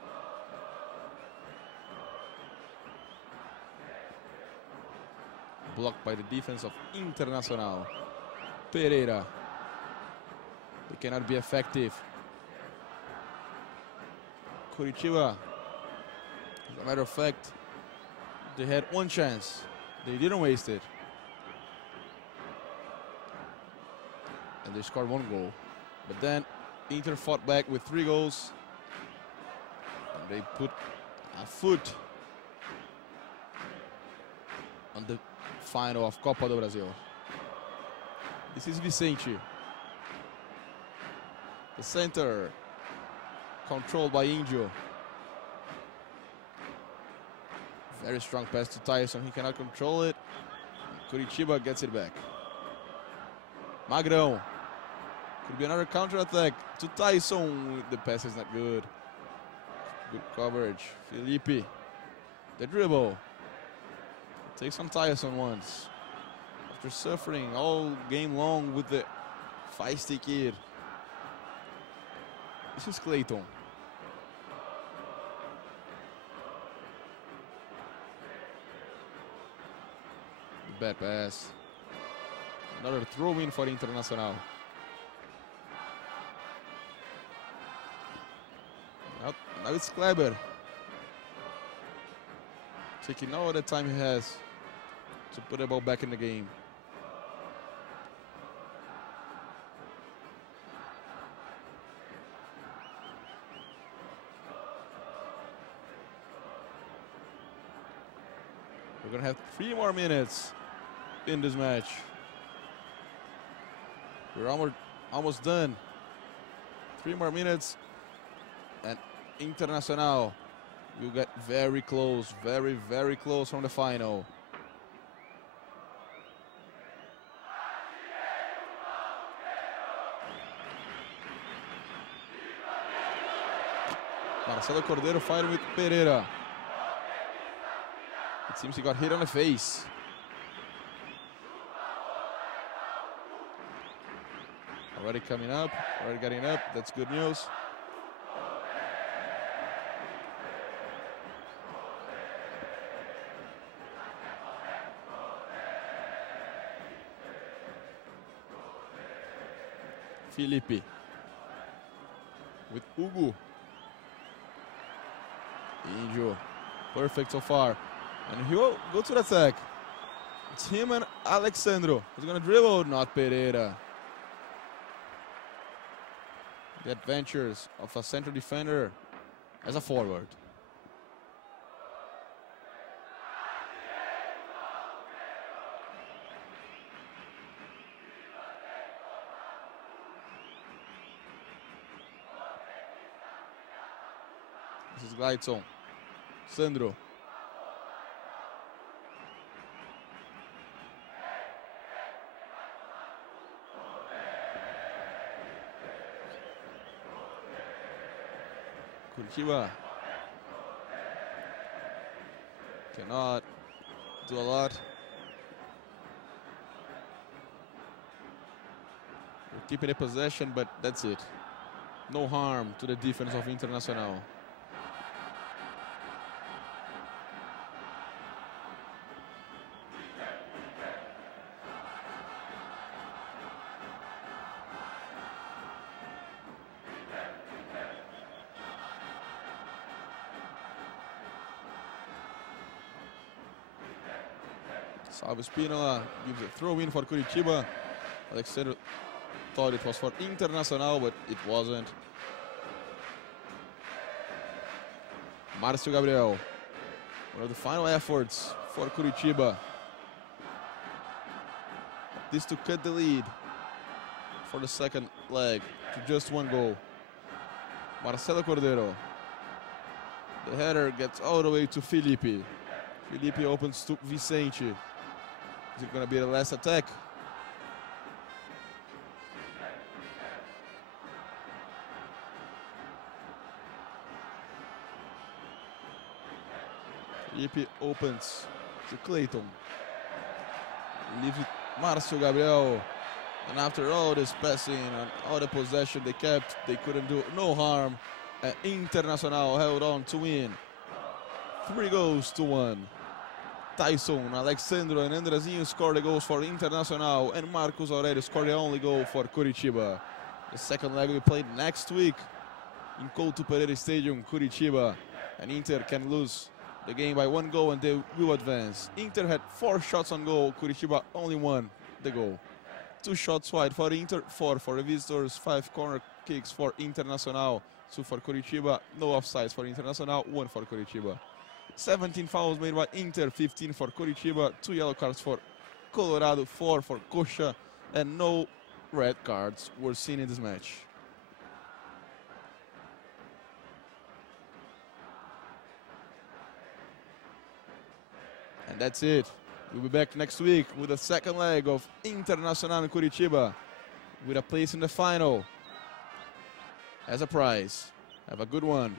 Blocked by the defense of Internacional. Pereira. They cannot be effective. Curitiba, as a matter of fact, they had one chance. They didn't waste it. And they scored one goal. But then Inter fought back with 3 goals. And they put a foot on the final of Copa do Brasil. This is Vicente. The center. Controlled by Índio. Very strong pass to Tyson. He cannot control it. Curitiba gets it back. Magrão. Could be another counter-attack to Tyson. The pass is not good. Good coverage. Felipe. The dribble. Takes on Tyson once. After suffering all game long with the feisty kid. This is Clayton. Bad pass. Another throw-in for Internacional. Now it's Kleber. Taking all the time he has to put the ball back in the game. We're going to have 3 more minutes in this match. We're almost done. 3 more minutes and Internacional will get very close, very, very close from the final. Marcelo Cordeiro fighting with Pereira. It seems he got hit on the face. Already coming up, already getting up. That's good news. Felipe with Hugo. Injo. Perfect so far. And he will go to the attack. It's him and Alexandro. He's going to dribble, not Pereira. The adventures of a central defender as a forward. This is Gleidson. Sandro. Curitiba cannot do a lot. We're keeping the possession, but that's it. No harm to the defense of Internacional. Salvo Spínola gives a throw-in for Curitiba. Alexander thought it was for Internacional, but it wasn't. Márcio Gabriel, one of the final efforts for Curitiba. This to cut the lead for the second leg to just 1 goal. Marcelo Cordeiro. The header gets all the way to Felipe. Felipe opens to Vicente. Is it going to be the last attack? Felipe opens to Clayton. Leaves it Márcio Gabriel. And after all this passing and all the possession they kept, they couldn't do no harm. And Internacional held on to win. 3-1. Tyson, Alexandro and Andrezinho scored the goals for Internacional, and Marcos Aurelio scored the only goal for Curitiba. The second leg will be played next week in Couto Pereira Stadium, Curitiba, and Inter can lose the game by 1 goal and they will advance. Inter had 4 shots on goal, Curitiba only 1 the goal. 2 shots wide for Inter, 4 for the visitors, 5 corner kicks for Internacional, 2 for Curitiba, no offsides for Internacional, 1 for Curitiba. 17 fouls made by Inter, 15 for Curitiba, 2 yellow cards for Colorado, 4 for Coxa, and no red cards were seen in this match. And that's it. We'll be back next week with the second leg of Internacional and Curitiba with a place in the final as a prize. Have a good one.